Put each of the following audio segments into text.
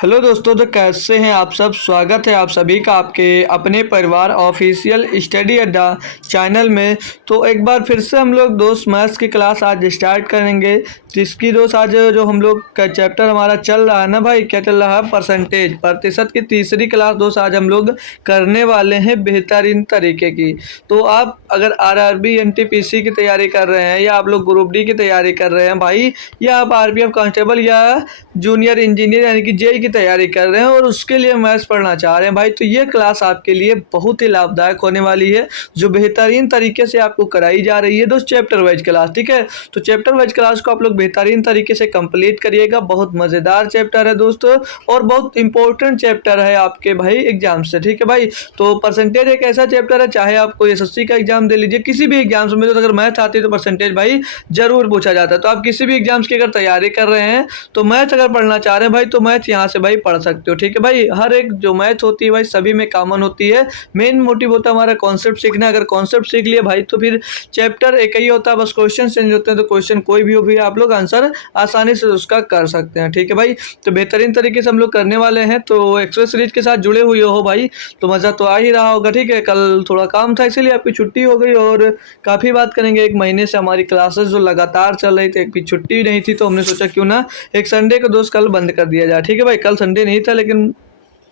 Hello दोस्तों, तो कैसे हैं आप सब। स्वागत है आप सभी का आपके अपने परिवार ऑफिशियल स्टडी अड्डा चैनल में। तो एक बार फिर से हम लोग दोस्त मैथ्स की क्लास आज स्टार्ट करेंगे। जिसकी दोस्त आज जो हम लोग का चैप्टर हमारा चल रहा है ना भाई, क्या चल रहा है, परसेंटेज, प्रतिशत की तीसरी क्लास दोस्त आज हम लोग करने वाले हैं बेहतरीन तरीके की। तो आप अगर आरआरबी एनटीपीसी की तैयारी कर रहे हैं, या आप लोग ग्रुप डी की तैयारी कर रहे हैं भाई, या आप आरपीएफ कांस्टेबल या जूनियर इंजीनियर यानी कि जेई की तैयारी कर रहे हैं और उसके लिए मैथ्स पढ़ना चाह रहे हैं भाई, तो ये क्लास आपके लिए बहुत ही लाभदायक होने वाली है, जो बेहतरीन तरीके से आपको कराई जा रही है दोस्त, चैप्टर वाइज क्लास। ठीक है, तो चैप्टर वाइज क्लास को आप लोग बेहतरीन तरीके से कंप्लीट करिएगा। बहुत मज़ेदार चैप्टर है दोस्तों, और बहुत इंपॉर्टेंट चैप्टर है आपके भाई एग्जाम से। ठीक है भाई, तो परसेंटेज एक ऐसा चैप्टर है, चाहे आप कोई एसएससी का एग्जाम दे लीजिए, किसी भी एग्जाम्स में तो अगर मैथ आती है तो परसेंटेज भाई जरूर पूछा जाता है। तो आप किसी भी एग्जाम्स की अगर तैयारी कर रहे हैं तो मैथ अगर पढ़ना चाह रहे हैं भाई, तो मैथ यहाँ से भाई पढ़ सकते हो। ठीक है भाई, हर एक जो मैथ होती है भाई सभी में कॉमन होती है। मेन मोटिव होता है हमारा कॉन्सेप्ट सीखना। अगर कॉन्सेप्ट सीख लिया भाई तो फिर चैप्टर एक ही होता है, बस क्वेश्चन चेंज होते हैं। तो क्वेश्चन कोई भी हो भी आप लोग आंसर आसानी से उसका कर सकते हैं। ठीक है भाई, तो बेहतरीन तरीके से हम लोग करने वाले हैं। तो एक्सप्रेस सीरीज के साथ जुड़े हुए हो भाई तो मज़ा तो आ ही रहा होगा। ठीक है, कल थोड़ा काम था इसीलिए आपकी छुट्टी हो गई, और काफ़ी बात करेंगे। एक महीने से हमारी क्लासेस जो लगातार चल रही थी, एक भी छुट्टी नहीं थी, तो हमने सोचा क्यों ना एक संडे को दोस्त कल बंद कर दिया जाए। ठीक है भाई, कल संडे नहीं था लेकिन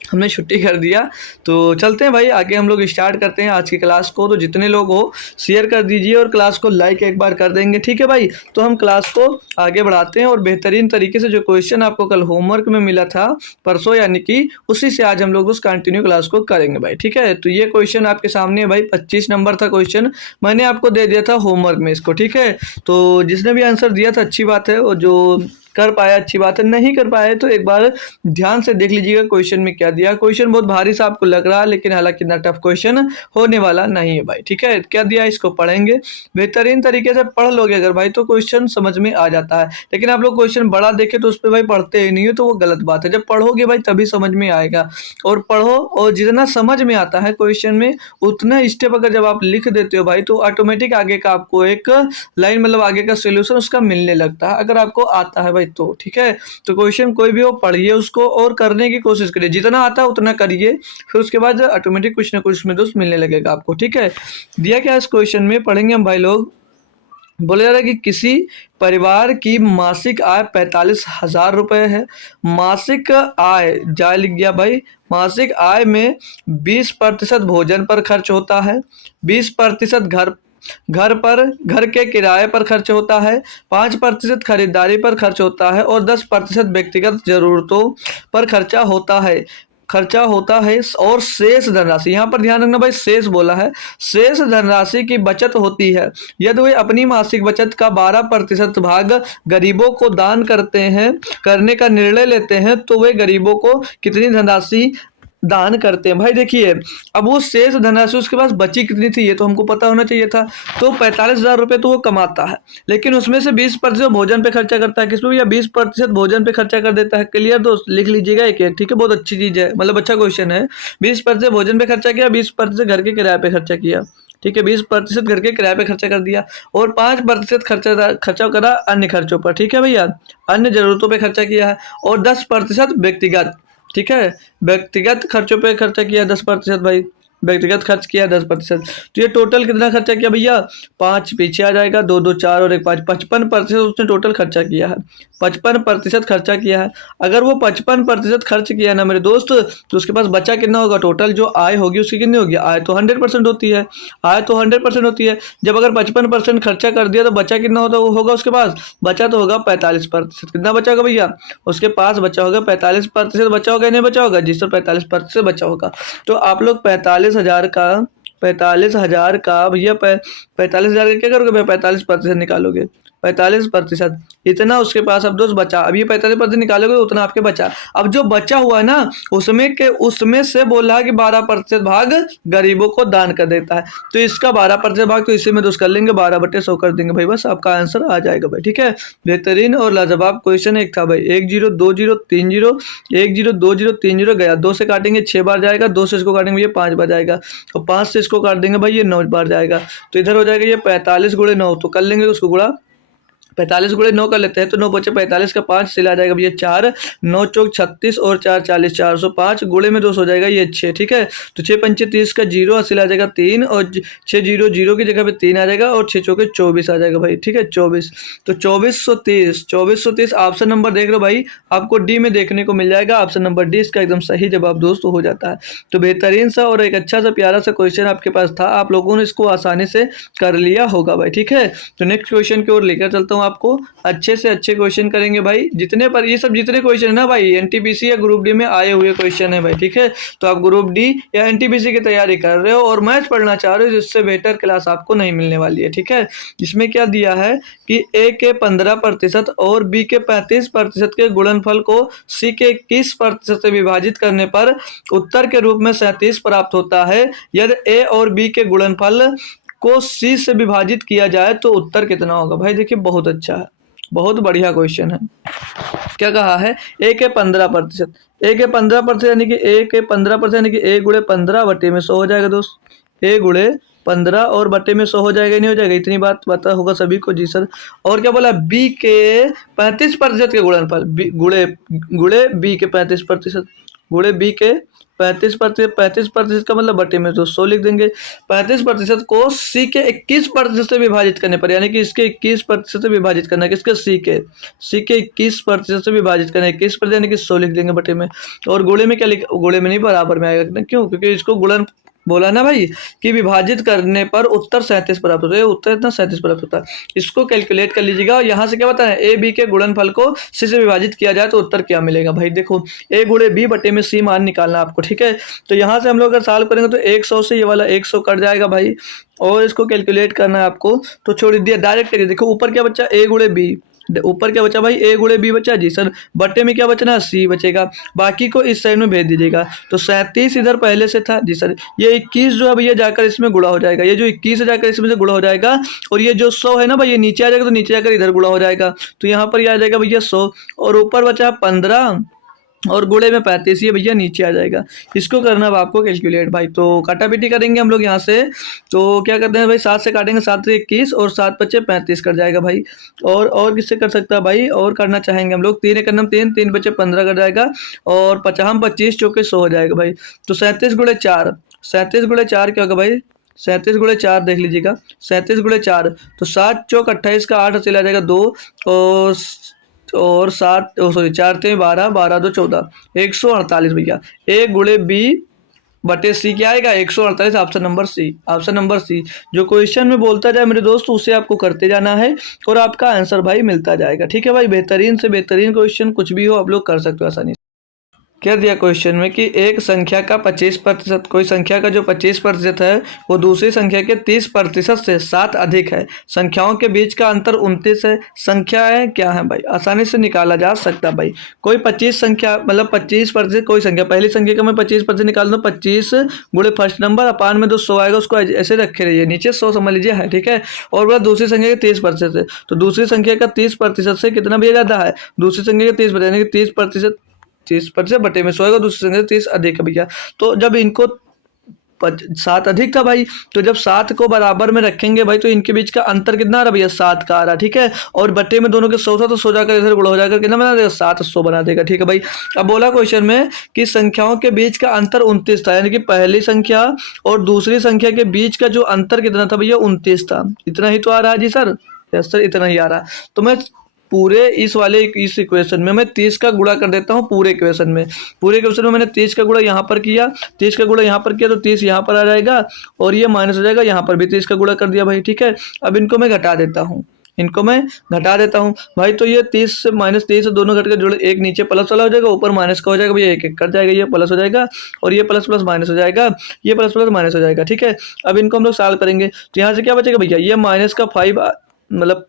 हमने छुट्टी कर दिया। तो चलते हैं भाई आगे, हम लोग स्टार्ट करते हैं आज की क्लास को। तो जितने लोग हो शेयर कर दीजिए और क्लास को लाइक एक बार कर देंगे। ठीक है भाई, तो हम क्लास को आगे बढ़ाते हैं और बेहतरीन तरीके से जो क्वेश्चन आपको कल होमवर्क में मिला था परसों, यानी कि उसी से आज हम लोग उस कंटिन्यू क्लास को करेंगे भाई। ठीक है, तो ये क्वेश्चन आपके सामने है भाई, 25 नंबर था क्वेश्चन, मैंने आपको दे दिया था होमवर्क में इसको। ठीक है, तो जिसने भी आंसर दिया था अच्छी बात है, और जो कर पाया अच्छी बात है, नहीं कर पाए तो एक बार ध्यान से देख लीजिएगा क्वेश्चन में क्या दिया। क्वेश्चन बहुत भारी सा आपको लग रहा है, लेकिन हालांकि इतना टफ क्वेश्चन होने वाला नहीं है भाई। ठीक है, क्या दिया इसको पढ़ेंगे, बेहतरीन तरीके से पढ़ लोगे अगर भाई तो क्वेश्चन समझ में आ जाता है। लेकिन आप लोग क्वेश्चन बड़ा देखे तो उस पर भाई पढ़ते ही नहीं हो, तो वो गलत बात है। जब पढ़ोगे भाई तभी समझ में आएगा, और पढ़ो, और जितना समझ में आता है क्वेश्चन में उतना स्टेप अगर जब आप लिख देते हो भाई, तो ऑटोमेटिक आगे का आपको एक लाइन मतलब आगे का सोल्यूशन उसका मिलने लगता है, अगर आपको आता है भाई तो। ठीक है, तो क्वेश्चन कोई भी हो पढ़िए उसको और करने की कोशिश करिए, जितना आता है उतना करिए, फिर उसके बाद ऑटोमेटिक कुछ ना कुछ उसमें दोस्त मिलने लगेगा आपको। ठीक है, दिया क्या इस क्वेश्चन में, पढ़ेंगे हम भाई लोग। बोला जा रहा है कि किसी परिवार की मासिक आय 45,000 रुपये है। मासिक आय जा लिख गया भाई, मासिक आय में 20% भोजन पर खर्च होता है, 20% घर के किराए पर खर्च होता है, 5% खरीदारी पर खर्च होता है, और 10% व्यक्तिगत जरूरतों पर खर्चा होता है और शेष धनराशि, यहाँ पर ध्यान रखना भाई, शेष बोला है, शेष धनराशि की बचत होती है। यदि वे अपनी मासिक बचत का 12% भाग गरीबों को दान करने का निर्णय लेते हैं, तो वे गरीबों को कितनी धनराशि दान करते हैं भाई। देखिए, अब वो शेष धनराशि उसके पास बची कितनी थी ये तो हमको पता होना चाहिए था। तो 45,000 रुपये तो वो कमाता है, लेकिन उसमें से 20% भोजन पे खर्चा करता है, किसमें, या 20% भोजन पे खर्चा कर देता है। क्लियर दोस्त, लिख लीजिएगा एक एक। ठीक है, बहुत अच्छी चीज़ है, मतलब अच्छा क्वेश्चन है। 20% भोजन पे खर्चा किया, 20% घर के किराए पे खर्चा किया। ठीक है, 20% घर के किराए पे खर्चा कर दिया, और 5% खर्चा करा अन्य खर्चों पर। ठीक है भैया, अन्य जरूरतों पे खर्चा किया है, और 10% व्यक्तिगत। ठीक है, व्यक्तिगत खर्चों पे खर्चा किया 10% भाई, व्यक्तिगत खर्च किया 10%। तो ये टोटल कितना खर्चा किया भैया, 5 पीछे आ जाएगा, 2 2 4 और 1 5, 55% उसने टोटल खर्चा किया है, 55% खर्चा किया है। अगर वो 55% खर्च किया ना मेरे दोस्त, तो उसके पास बचा कितना होगा, टोटल जो आय होगी उसकी कितनी होगी, आय तो 100% होती है, आय तो 100% होती है। जब अगर 55% खर्चा कर दिया तो बचा कितना होगा उसके पास, बचा तो होगा 45%। कितना बचा होगा भैया, उसके पास बचा होगा 45%, बचा होगा नहीं बचा होगा, जिससे 45% बचा होगा। तो आप लोग 45,000 का भैया 45,000 का क्या करोगे भैया, 45% निकालोगे, 45% इतना उसके पास अब दोस्त बचा। अब ये 45% निकालोगे तो उतना आपके बचा। अब जो बचा हुआ है ना, उसमें से बोला कि 12% भाग गरीबों को दान कर देता है, तो इसका 12% भाग तो इसी में दोस्त कर लेंगे, 12/100 कर देंगे भाई, बस आपका आंसर आ जाएगा भाई। ठीक है, बेहतरीन और लाजवाब क्वेश्चन एक था भाई। 1 0 2 0 3 0 1 0 2 0 3 0 गया, 2 से काटेंगे 6 बार जाएगा, 2 से इसको काटेंगे ये 5 बार जाएगा, और 5 से इसको काट देंगे भाई ये 9 बार जाएगा। तो इधर हो जाएगा ये 45 × 9, तो कर लेंगे तो उसको गुणा 45 गुणे 9 कर लेते हैं, तो 9 बचे 45 का 5 सिला आ जाएगा भैया 4, 9 चौक 36 और 4 40, 405 गुणे में 2 हो जाएगा ये 6। ठीक है, तो 6 पंचे 30 का 0 हासिल आ जाएगा 3 और 6 0 0 की जगह पे 3 आ जाएगा और 6 चौके 24 आ जाएगा भाई। ठीक है 24, तो 2430 ऑप्शन नंबर देख लो भाई, आपको डी में देखने को मिल जाएगा। ऑप्शन नंबर डी इसका एकदम सही जवाब दोस्तों हो जाता है। तो बेहतरीन सा और एक अच्छा सा प्यारा सा क्वेश्चन आपके पास था, आप लोगों ने इसको आसानी से कर लिया होगा भाई। ठीक है, तो नेक्स्ट क्वेश्चन की ओर लेकर चलता हूँ आपको। अच्छे से अच्छे क्वेश्चन करेंगे भाई, जितने पर ये सब जितने क्वेश्चन है ना भाई, एनटीपीसी या ग्रुप डी में आए हुए क्वेश्चन है भाई। ठीक है, तो आप ग्रुप डी या एनटीपीसी की तैयारी कर रहे हो और मैथ पढ़ना चाह रहे हो, जिससे बेहतर क्लास आपको नहीं मिलने वाली है। ठीक है, इसमें क्या दिया है कि ए के 15% और बी के 35% के गुणनफल को सी के 21% से विभाजित करने पर उत्तर के रूप में 37 प्राप्त होता है। यदि ए और बी के गुणनफल को सी से विभाजित किया जाए तो उत्तर कितना होगा। भाई देखिए बहुत अच्छा है, बहुत बढ़िया क्वेश्चन है। क्या कहा है, ए के 15%, ए के 15% यानी कि ए के 15% यानी कि ए गुणे 15 बटे में 100 हो जाएगा दोस्त। ए गुणे 15 और बटे में 100 हो जाएगा, नहीं हो जाएगा, इतनी बात पता होगा सभी को। जी सर, और क्या बोला, बी के 35% के गुणनफल, गुणे गुणे बी के 35%, गुणे बी के 35%, 35% का मतलब बटे में तो 100 लिख देंगे। 35% को सी के 21% से विभाजित करने पर, यानी कि इसके 21% से विभाजित करना है, किसके, सी के 21% से विभाजित करना है, 21% यानी कि 100 लिख देंगे बटे में। और गुणे में क्या लिख, गुणे में नहीं बराबर में आएगा, क्यों, क्योंकि इसको गुणन बोला ना भाई कि विभाजित करने पर उत्तर 37 प्राप्त होता है, उत्तर इतना 37 प्राप्त होता है। इसको कैलकुलेट कर लीजिएगा। यहाँ से क्या बताना है, ए बी के गुणनफल को सी से विभाजित किया जाए तो उत्तर क्या मिलेगा। भाई देखो, ए गुणे बी बटे में सी मान निकालना आपको। ठीक है, तो यहाँ से हम लोग अगर सॉल्व करेंगे तो 100 से ये वाला 100 कट जाएगा भाई, और इसको कैलकुलेट करना है आपको, तो छोड़ दिया डायरेक्ट। देखो ऊपर क्या बचा, ए गुणे बी, ऊपर क्या बचा भाई, ए गुणे बी बचा जी सर, बटे में क्या बचना है, सी बचेगा, बाकी को इस साइड में भेज दीजिएगा। तो 37 इधर पहले से था जी सर, ये 21 जो है भैया जाकर इसमें गुणा हो जाएगा, ये जो 21 है जाकर इसमें से गुणा हो जाएगा, और ये जो 100 है ना भाई ये नीचे आ जाएगा, तो नीचे जाकर इधर गुणा हो जाएगा, तो यहाँ पर ये आ जाएगा भैया 100, और ऊपर बचा 15 और गुणे में 35, ये भैया नीचे आ जाएगा। इसको करना है आपको कैलकुलेट भाई, तो काटापीटी करेंगे हम लोग यहाँ से। तो क्या करते हैं भाई, 7 से काटेंगे, 7 से 21 और 7 बचे 35 कट जाएगा भाई। और किससे कर सकता है भाई, और करना चाहेंगे हम लोग, 3 एक नम 3, 3 बचे 15 कट जाएगा, और 50 25 चौके 100 हो जाएगा भाई। तो 37 गुणे 4, 37 गुणे 4 क्या होगा भाई, 37 गुणे 4 देख लीजिएगा, 37 गुणे 4 तो 7 चौक 28 का 8 चला जाएगा 2, और 7 सॉरी 4 थे 12, 12 2 14, 148 भैया। ए गुणे बी बटे सी क्या आएगा, 148, option number C, option number C. जो क्वेश्चन में बोलता जाए मेरे दोस्त, उसे आपको करते जाना है और आपका आंसर भाई मिलता जाएगा। ठीक है भाई, बेहतरीन से बेहतरीन क्वेश्चन कुछ भी हो आप लोग कर सकते हो आसानी से। क्या दिया क्वेश्चन में कि एक संख्या का 25%, कोई संख्या का जो 25% है वो दूसरी संख्या के 30% से 7 अधिक है, संख्याओं के बीच का अंतर 29 है, संख्या है क्या है भाई, आसानी से निकाला जा सकता है भाई। कोई 25 संख्या मतलब 25% कोई संख्या, पहली संख्या का मैं 25% निकाल दूँ, 25 गुणे फर्स्ट नंबर अपान में जो 100 आएगा उसको ऐसे रखे रहिए, नीचे 100 समझ लीजिए है। ठीक है, और बोला दूसरी संख्या के 30% से, तो दूसरी संख्या का 30% से कितना भी ज़्यादा है, दूसरी संख्या के 30% यानी कि 30% बटे में 100 होगा, दूसरी संख्या 30 अधिक है भैया। तो जब इनको 7 अधिक था भाई, तो जब 7 को बराबर में रखेंगे भाई तो इनके बीच का अंतर कितना आ रहा भैया, 7 का आ रहा। ठीक है, और बटे में दोनों के 100 था तो 100 जाकर इधर गुणा हो जाकर कितना बना देगा, 7 100 बना देगा। ठीक है भाई, अब बोला क्वेश्चन में कि संख्याओं के बीच का अंतर 29 था, यानी कि पहली संख्या और दूसरी संख्या के बीच का जो अंतर कितना था भैया, 29 था। इतना ही तो आ रहा है जी सर, यस सर इतना ही आ रहा। तो मैं पूरे इस इक्वेशन में मैं 30 का गुणा कर देता हूँ, पूरे इक्वेशन में मैंने 30 का गुणा यहाँ पर किया, 30 का गुणा यहाँ पर किया तो 30 यहाँ पर आ जाएगा, और ये माइनस हो जाएगा, यहाँ पर भी 30 का गुणा कर दिया भाई। ठीक है, अब इनको मैं घटा देता हूँ, भाई। तो ये 30 से -30 दोनों घट के जोड़े, एक नीचे प्लस वाला हो जाएगा, ऊपर माइनस का हो जाएगा भैया, एक एक कट जाएगा, ये प्लस हो जाएगा और ये प्लस प्लस माइनस हो जाएगा, ये प्लस प्लस माइनस हो जाएगा। ठीक है, अब इनको हम लोग सॉल्व करेंगे तो यहाँ से क्या बचेगा भैया, ये माइनस का 5 मतलब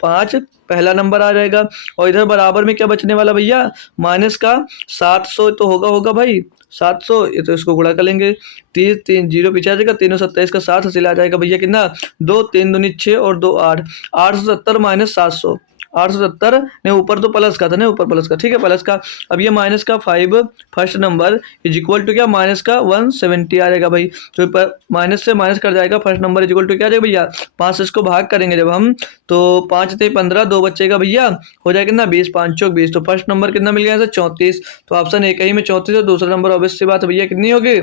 5 पहला नंबर आ जाएगा, और इधर बराबर में क्या बचने वाला भैया, माइनस का 700 तो होगा भाई, 700, ये तो इसको गुणा कर लेंगे, 30 3 0 पीछे आ जाएगा, 3 27 का 7 हासिल आ जाएगा भैया कितना, 2 3 दूनी 6 और 2 8, 870 - 700, 870 नहीं, ऊपर तो प्लस का था ना, ऊपर प्लस का, ठीक है प्लस का। अब ये माइनस का 5 first number is equal to क्या, माइनस का 170 आ जाएगा भाई। तो माइनस से माइनस कर जाएगा, first number is equal to क्या आ जाएगा भैया, 5 से इसको भाग करेंगे जब हम, तो 5 × 15 2 बचेगा भैया, हो जाएगा कितना 20, 5 चौक 20। तो फर्स्ट नंबर कितना मिल गया, 34। तो ऑप्शन एक ही में 34 है। दूसरा नंबर ऑब्वियस सी बात है भैया कितनी होगी,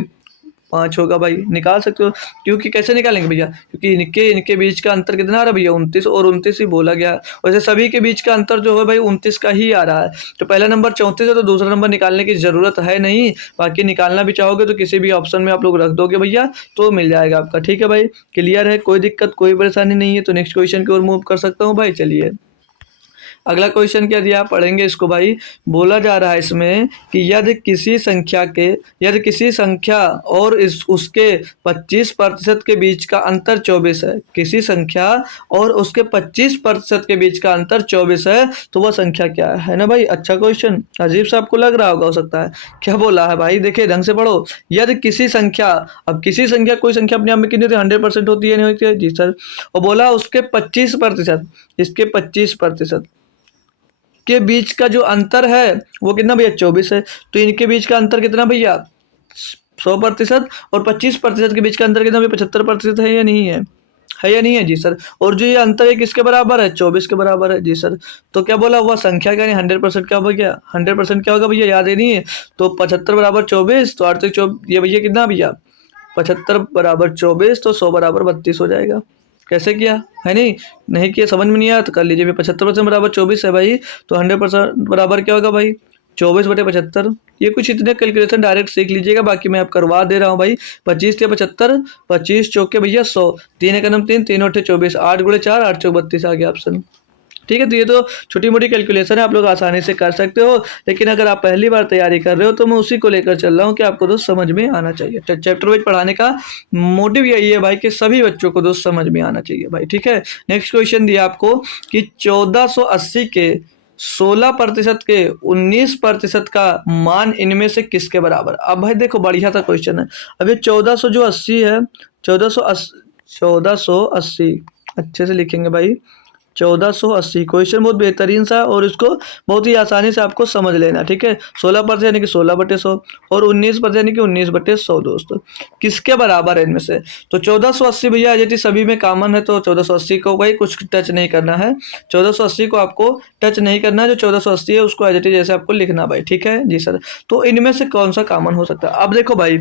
5 होगा भाई, निकाल सकते हो। क्योंकि कैसे निकालेंगे भैया, क्योंकि इनके बीच का अंतर कितना आ रहा है भैया, 29 और 29 ही बोला गया है। वैसे सभी के बीच का अंतर जो है भाई 29 का ही आ रहा है। तो पहला नंबर 34 है, तो दूसरा नंबर निकालने की जरूरत है नहीं। बाकी निकालना भी चाहोगे तो किसी भी ऑप्शन में आप लोग रख दोगे भैया, तो मिल जाएगा आपका। ठीक है भाई, क्लियर है, कोई दिक्कत कोई परेशानी नहीं है। तो नेक्स्ट क्वेश्चन की ओर मूव कर सकता हूँ भाई, चलिए। अगला क्वेश्चन क्या दिया, पढ़ेंगे इसको भाई। बोला जा रहा है इसमें कि यदि किसी संख्या और इस उसके 25% के बीच का अंतर 24 है, किसी संख्या और उसके 25% के बीच का अंतर 24 है, तो वह संख्या क्या है ना भाई। अच्छा क्वेश्चन, अजीब सा आपको लग रहा होगा, हो सकता है। क्या बोला है भाई, देखिए ढंग से पढ़ो। यदि किसी संख्या, अब किसी संख्या, कोई संख्या अपने आप में कितनी होती है, 100% होती है, नहीं होती है जी सर। और बोला उसके 25%, इसके 25% के बीच का जो अंतर है वो कितना भैया, 24 है। तो इनके बीच का अंतर कितना भैया, 100%। और 25% के बीच का अंतर कितना भैया, 75% है या नहीं है या नहीं है जी सर। और जो ये अंतर है किसके बराबर है, 24 के बराबर है जी सर। तो क्या बोला हुआ, संख्या का नहीं 100% क्या हो गया, 100% क्या होगा भैया, याद ही नहीं है। तो 75 बराबर 24, तो 8 ये भैया कितना भैया, 75 बराबर 24, तो 100 बराबर 32 हो जाएगा। कैसे किया है, नहीं किया, समझ में नहीं आया तो कर लीजिए। 75% बराबर 24 है भाई, तो 100% बराबर क्या होगा भाई, 24/75। ये कुछ इतने कैलकुलेशन डायरेक्ट सीख लीजिएगा, बाकी मैं आप करवा दे रहा हूँ भाई। 25 से 75, 25 चौके भैया 100, 3 एक 3, 3 8 24, 8 × 4, 8 चौक 32 आ गया ऑप्शन। ठीक है, तो ये तो छोटी मोटी कैलकुलेशन है, आप लोग आसानी से कर सकते हो। लेकिन अगर आप पहली बार तैयारी कर रहे हो तो मैं उसी को लेकर चल रहा हूँ कि आपको दोस्त समझ में आना चाहिए। चैप्टर वाइज पढ़ाने का मोटिव यही है भाई, कि सभी बच्चों को दोस्त समझ में आना चाहिए भाई। ठीक है, नेक्स्ट क्वेश्चन दिया आपको कि 1480 के 16% के 19% का मान इनमें से किसके बराबर। अब भाई देखो बढ़िया सा क्वेश्चन है। अब ये 1400 जो 80 है, 1480 अच्छे से लिखेंगे भाई, 1480 क्वेश्चन बहुत बेहतरीन सा, और इसको बहुत ही आसानी से आपको समझ लेना। ठीक है, 16% यानी कि 16/100 और 19% यानी कि 19/100 दोस्तों किसके बराबर है इनमें से। तो 1480 भैया यदि सभी में कॉमन है, तो 1480 को भाई कुछ टच नहीं करना है, 1480 को आपको टच नहीं करना है। जो 1480 है उसको एज इट इज जैसे आपको लिखना भाई। ठीक है जी सर, तो इनमें से कौन सा कॉमन हो सकता है। अब देखो भाई,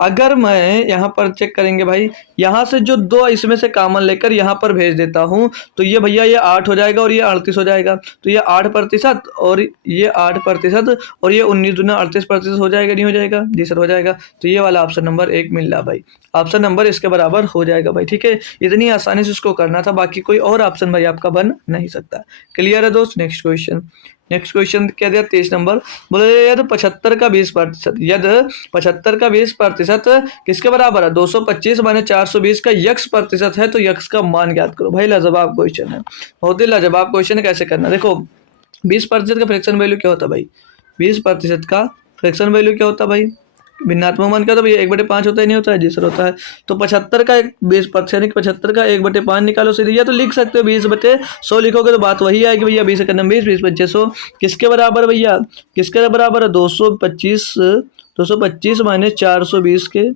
अगर मैं यहाँ पर चेक करेंगे भाई, यहाँ से जो 2 इसमें से कॉमन लेकर यहाँ पर भेज देता हूँ, तो ये भैया ये 8 हो जाएगा और ये 38 हो जाएगा। तो ये 8% और ये 8% और ये 19 दूना 38% हो जाएगा, नहीं हो जाएगा जी सर, हो जाएगा। तो ये वाला ऑप्शन नंबर 1 मिल रहा भाई, ऑप्शन नंबर इसके बराबर हो जाएगा भाई। ठीक है, इतनी आसानी से उसको करना था, बाकी कोई और ऑप्शन भाई आपका बन नहीं सकता। क्लियर है दोस्त। नेक्स्ट क्वेश्चन क्या दिया, 23 नंबर। बोले यदि 75 का 20%, यदि 75 का 20% किसके बराबर है, 225 माने 420 का यक्स प्रतिशत है, तो यक्स का मान ज्ञात करो। भाई लाजवाब क्वेश्चन है, बहुत ही लाजवाब क्वेश्चन है। कैसे करना, देखो 20% का फ्रैक्शन वैल्यू क्या होता है भाई, 20% का फ्रैक्शन वैल्यू क्या होता है भाई, भिन्नात्मक मान क्या होता है भैया, 1/5 होता है, नहीं होता है जी सर, होता है। तो 75 का 20%, 75 का 1/5 निकालो सीधे, या तो लिख सकते हो 20/100 लिखोगे तो बात वही आएगी भैया, 20 का 20, 20/100 किसके बराबर भैया, किसके बराबर है, 225 माइनस 420 के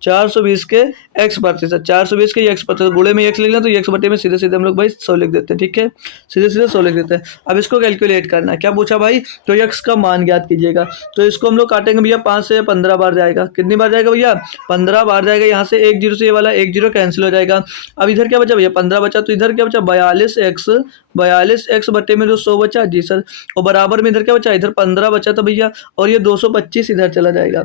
x%, 420 के x%, गुणे में x लिख लें तो x बटे में सीधे सीधे हम लोग भाई 100 लिख देते हैं। ठीक है, सीधे सीधे 100 लिख देते हैं। अब इसको कैलकुलेट करना है, क्या पूछा भाई, तो x का मान ज्ञात कीजिएगा। तो इसको हम लोग काटेंगे भैया, 5 से 15 बार जाएगा, कितनी बार जाएगा भैया, 15 बार जाएगा। यहाँ से 1 0 से ये वाला 1 0 कैंसिल हो जाएगा। अब इधर क्या बचा भैया, 15 बचा, तो इधर क्या बचा 42x बटे में जो 100 बचा जी सर, और बराबर में इधर क्या बचा, इधर 15 बचा था भैया, और ये 225 इधर चला जाएगा।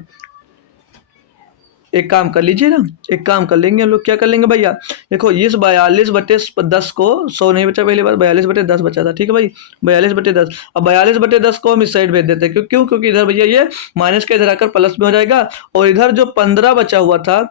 एक काम कर लीजिए ना, एक काम कर लेंगे हम लोग, क्या कर लेंगे भैया, देखो इस 42/10 को 100 नहीं बचा, पहली बार 42/10 बचा था। ठीक है भाई, 42/10। अब 42/10 को हम इस साइड भेज देते हैं, क्योंकि इधर भैया ये माइनस का इधर आकर प्लस में हो जाएगा, और इधर जो 15 बचा हुआ था,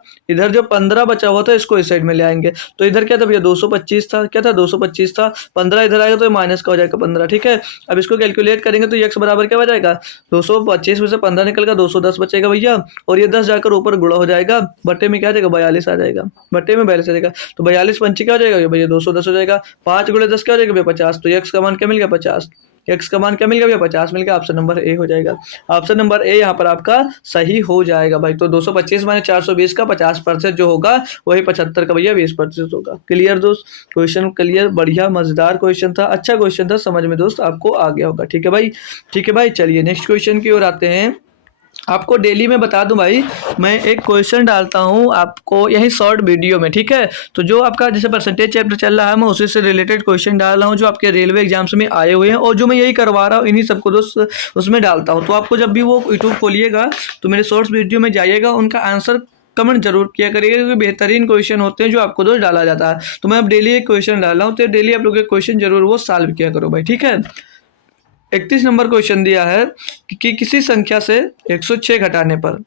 इसको इस साइड में ले आएंगे। तो इधर क्या था भैया, 225 था, क्या था 225 था, 15 इधर आएगा तो माइनस का हो जाएगा 15। ठीक है, अब इसको कैलकुलेट करेंगे तो x बराबर क्या हो जाएगा, 225 में से 15 निकल कर 210 बचेगा भैया, और ये 10 जाकर ऊपर गुणा हो जाएगा, बटे में क्या आ जाएगा 42 आ जाएगा, बटे में 42 आ जाएगा। तो 42 पंचे क्या हो जाएगा भैया 210 हो जाएगा। 5 गुणे 10 क्या हो जाएगा भैया 50। तो एक्स का मान क्या मिल गया 50, एक्स का मान क्या मिल गया भैया 50 मिल गया। ऑप्शन नंबर ए हो जाएगा। ऑप्शन नंबर ए यहाँ पर आपका सही हो जाएगा भाई। तो 225 माने 420 का 50% जो होगा वही 75 का भैया 20% होगा। क्लियर दोस्त, क्वेश्चन क्लियर, बढ़िया मजेदार क्वेश्चन था, अच्छा क्वेश्चन था, समझ में दोस्त आपको आ गया होगा। ठीक है भाई, ठीक है भाई, चलिए नेक्स्ट क्वेश्चन की ओर आते हैं। आपको डेली में बता दूं भाई, मैं एक क्वेश्चन डालता हूं आपको यही शॉर्ट वीडियो में, ठीक है। तो जो आपका जैसे परसेंटेज चैप्टर चल रहा है मैं उसी से रिलेटेड क्वेश्चन डाल रहा हूं जो आपके रेलवे एग्जाम्स में आए हुए हैं, और जो मैं यही करवा रहा हूं इन्हीं सबको दोस्त उसमें डालता हूं। तो आपको जब भी वो यूट्यूब खोलिएगा तो मेरे शॉर्ट्स वीडियो में जाइएगा, उनका आंसर कमेंट जरूर किया करिएगा, क्योंकि बेहतरीन क्वेश्चन होते हैं जो आपको दोस्त डाला जाता है। तो मैं अब डेली एक क्वेश्चन डाल रहा हूँ, तो डेली आप लोग एक क्वेश्चन जरूर वो सॉल्व किया करो भाई, ठीक है। 31 नंबर क्वेश्चन दिया है कि किसी संख्या से 106 घटाने पर,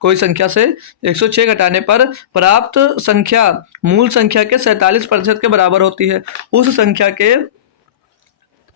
कोई संख्या से 106 घटाने पर प्राप्त संख्या मूल संख्या के 47% के बराबर होती है। उस संख्या के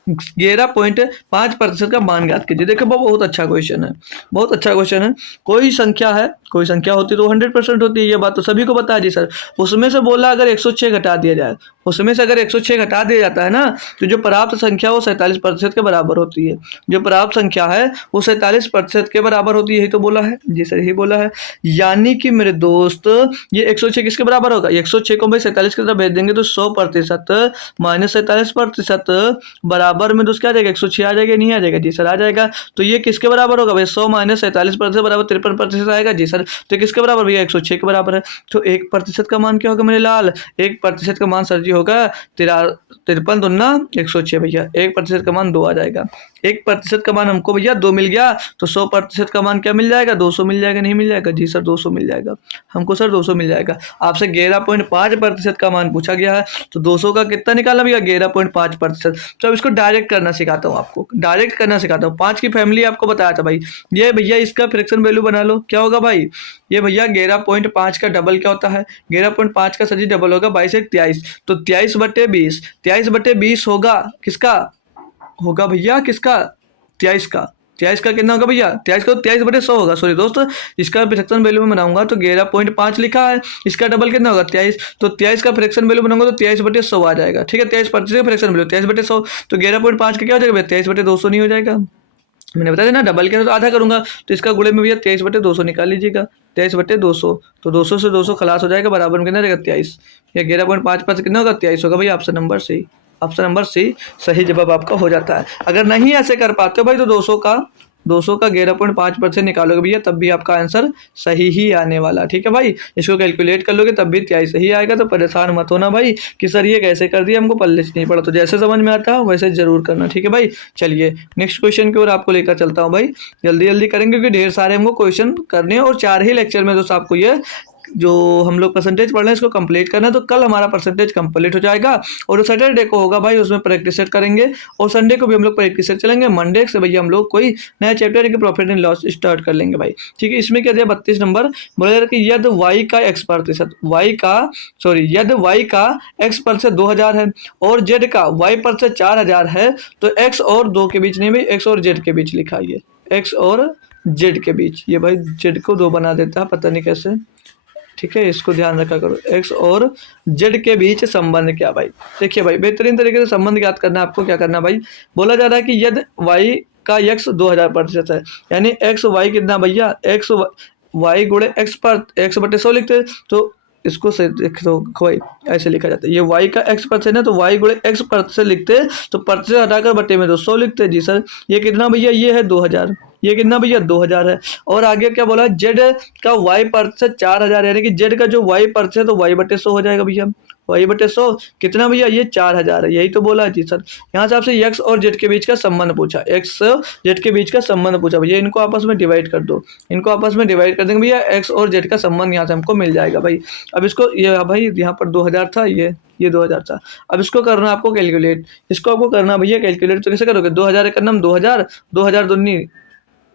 11.5% का मान ज्ञात कीजिए। देखो बहुत अच्छा क्वेश्चन है, बहुत अच्छा क्वेश्चन है। कोई संख्या है, कोई संख्या होती तो 100% होती है, ये बात तो सभी को पता है जी सर। उसमें से बोला अगर 106 घटा दिया जाए, उसमें से अगर 106 घटा दिया जाता है ना, तो जो प्राप्त संख्या वो 47% के बराबर होती है। जो प्राप्त संख्या है वो 47% के बराबर होती है, यही तो बोला है जी सर, यही बोला है। यानी कि मेरे दोस्त ये 106 किसके बराबर होगा, 106 को भाई 47 की तरफ भेज देंगे तो 100% माइनस 47% बराबर में दोस्त क्या आ जाएगा 106 आ जाएगा, नहीं आ जाएगा जी सर, आ जाएगा। तो ये किसके बराबर होगा भाई 100 माइनस 47% बराबर 53% आएगा जी सर। तो किसके बराबर भैया 106 के बराबर है। तो 1% का मान क्या होगा मेरे लाल, 1% का मान सर जी होगा 53 दूना 106 भैया, 1% का मान 2 आ जाएगा। 1% का मान हमको भैया 2 मिल गया, तो 100% का मान क्या मिल जाएगा 200 मिल जाएगा, नहीं मिल जाएगा जी सर 200 मिल जाएगा हमको सर, 200 मिल जाएगा। आपसे 11.5% का मान पूछा गया है, तो 200 का कितना निकाला भैया 11.5%। तो अब इसको डायरेक्ट करना सिखाता हूँ आपको, डायरेक्ट करना सिखाता हूँ। 5 की फैमिली आपको बताया था भाई, ये भैया इसका फ्रैक्शन वैल्यू बना लो, क्या होगा भाई ये भैया 11.5 का डबल क्या होता है, 11.5 का सर जी डबल होगा 22 एक 23, तो 23/20, 23/20 होगा किसका, होगा भैया किसका 23 का, 23 का कितना होगा भैया 23 का, तो 23/100 होगा। सॉरी दोस्त, इसका फ्रैक्शन वैल्यू में बनाऊंगा तो 11.5 लिखा है, इसका डबल कितना होगा 23, तो 23 का फ्रैक्शन वैल्यू बनाऊंगा तो 23/100 आ जाएगा, ठीक है। 23% का फ्रैक्शन वैल्यू 23/100, तो 11.5 का क्या हो जाएगा 23/200 नहीं हो जाएगा, मैंने बताया ना डबल के तो आधा करूंगा, तो इसका गुणे में भैया 23/200 निकाल लीजिएगा, 23/200, तो 200 से 200 खलास हो जाएगा, बराबर में कितना रहेगा 23, या 11.5 कितना होगा 23 होगा भैया। Option number C, option number C सही जवाब आपका हो जाता है। अगर नहीं ऐसे कर पाते हो भाई तो 200 का 11.5% निकालोगे भैया तब भी आपका आंसर सही ही आने वाला, ठीक है भाई। इसको कैलकुलेट कर लोगे तब भी 23 सही आएगा, तो परेशान मत होना भाई कि सर ये कैसे कर दिया हमको पल्ले से नहीं पड़ा, तो जैसे समझ में आता है वैसे जरूर करना, ठीक है भाई। चलिए नेक्स्ट क्वेश्चन की ओर आपको लेकर चलता हूँ भाई, जल्दी जल्दी करेंगे क्योंकि ढेर सारे हमको क्वेश्चन करने हैं, और 4 ही लेक्चर में दोस्त आपको ये जो हम लोग परसेंटेज पढ़ रहे हैं इसको कंप्लीट करना है। तो कल हमारा परसेंटेज कंप्लीट हो जाएगा, और सैटरडे को होगा भाई उसमें प्रैक्टिस सेट करेंगे, और संडे को भी हम लोग प्रैक्टिस सेट चलेंगे। मंडे से भैया हम लोग कोई नया चैप्टर के प्रॉफिट एंड लॉस स्टार्ट कर लेंगे भाई, ठीक है। इसमें क्या दिया 32 नंबर, बोला जा रहा है कि यदि वाई का x% 2000 है और जेड का y% 4000 है, तो x और 2 के बीच नहीं भाई, x और जेड के बीच लिखा है, x और जेड के बीच, ये भाई जेड को 2 बना देता है पता नहीं कैसे, ठीक है। इसको ध्यान रखा करो, एक्स और जेड के बीच संबंध क्या भाई। देखिए भाई बेहतरीन तरीके से संबंध ज्ञात करना है आपको, क्या करना भाई, बोला जा रहा है कि यदि वाई का x 2000% है, यानी एक्स वाई कितना भैया एक्स वाई गुणे एक्स पर x/100 लिखते हैं, तो इसको से देख लो भाई ऐसे लिखा जाता है, ये y का x% है तो y गुणे x% लिखते हैं, तो प्रतिशत हटाकर बटे में 200 लिखते हैं जी सर। ये कितना भैया ये है 2000, ये कितना भैया 2000 है, और आगे क्या बोला जेड का y% 4000, यानी कि जेड का जो y% है तो y/100 हो जाएगा भैया, y/100 कितना भैया ये 4000 है, यही तो बोला है जी सर। यहाँ से आपसे x और z के बीच का संबंध पूछा, x z के बीच का संबंध पूछा भैया, इनको आपस में डिवाइड कर दो, इनको आपस में डिवाइड कर देंगे भैया, x और z का संबंध यहाँ से हमको मिल जाएगा भाई। अब इसको ये भाई यहाँ पर 2000 था, ये 2000 था, अब इसको करना आपको कैलकुलेट, इसको आपको करना भैया कैलकुलेट, तो कैसे करोगे 2000 का नाम 2000 2000 दूनी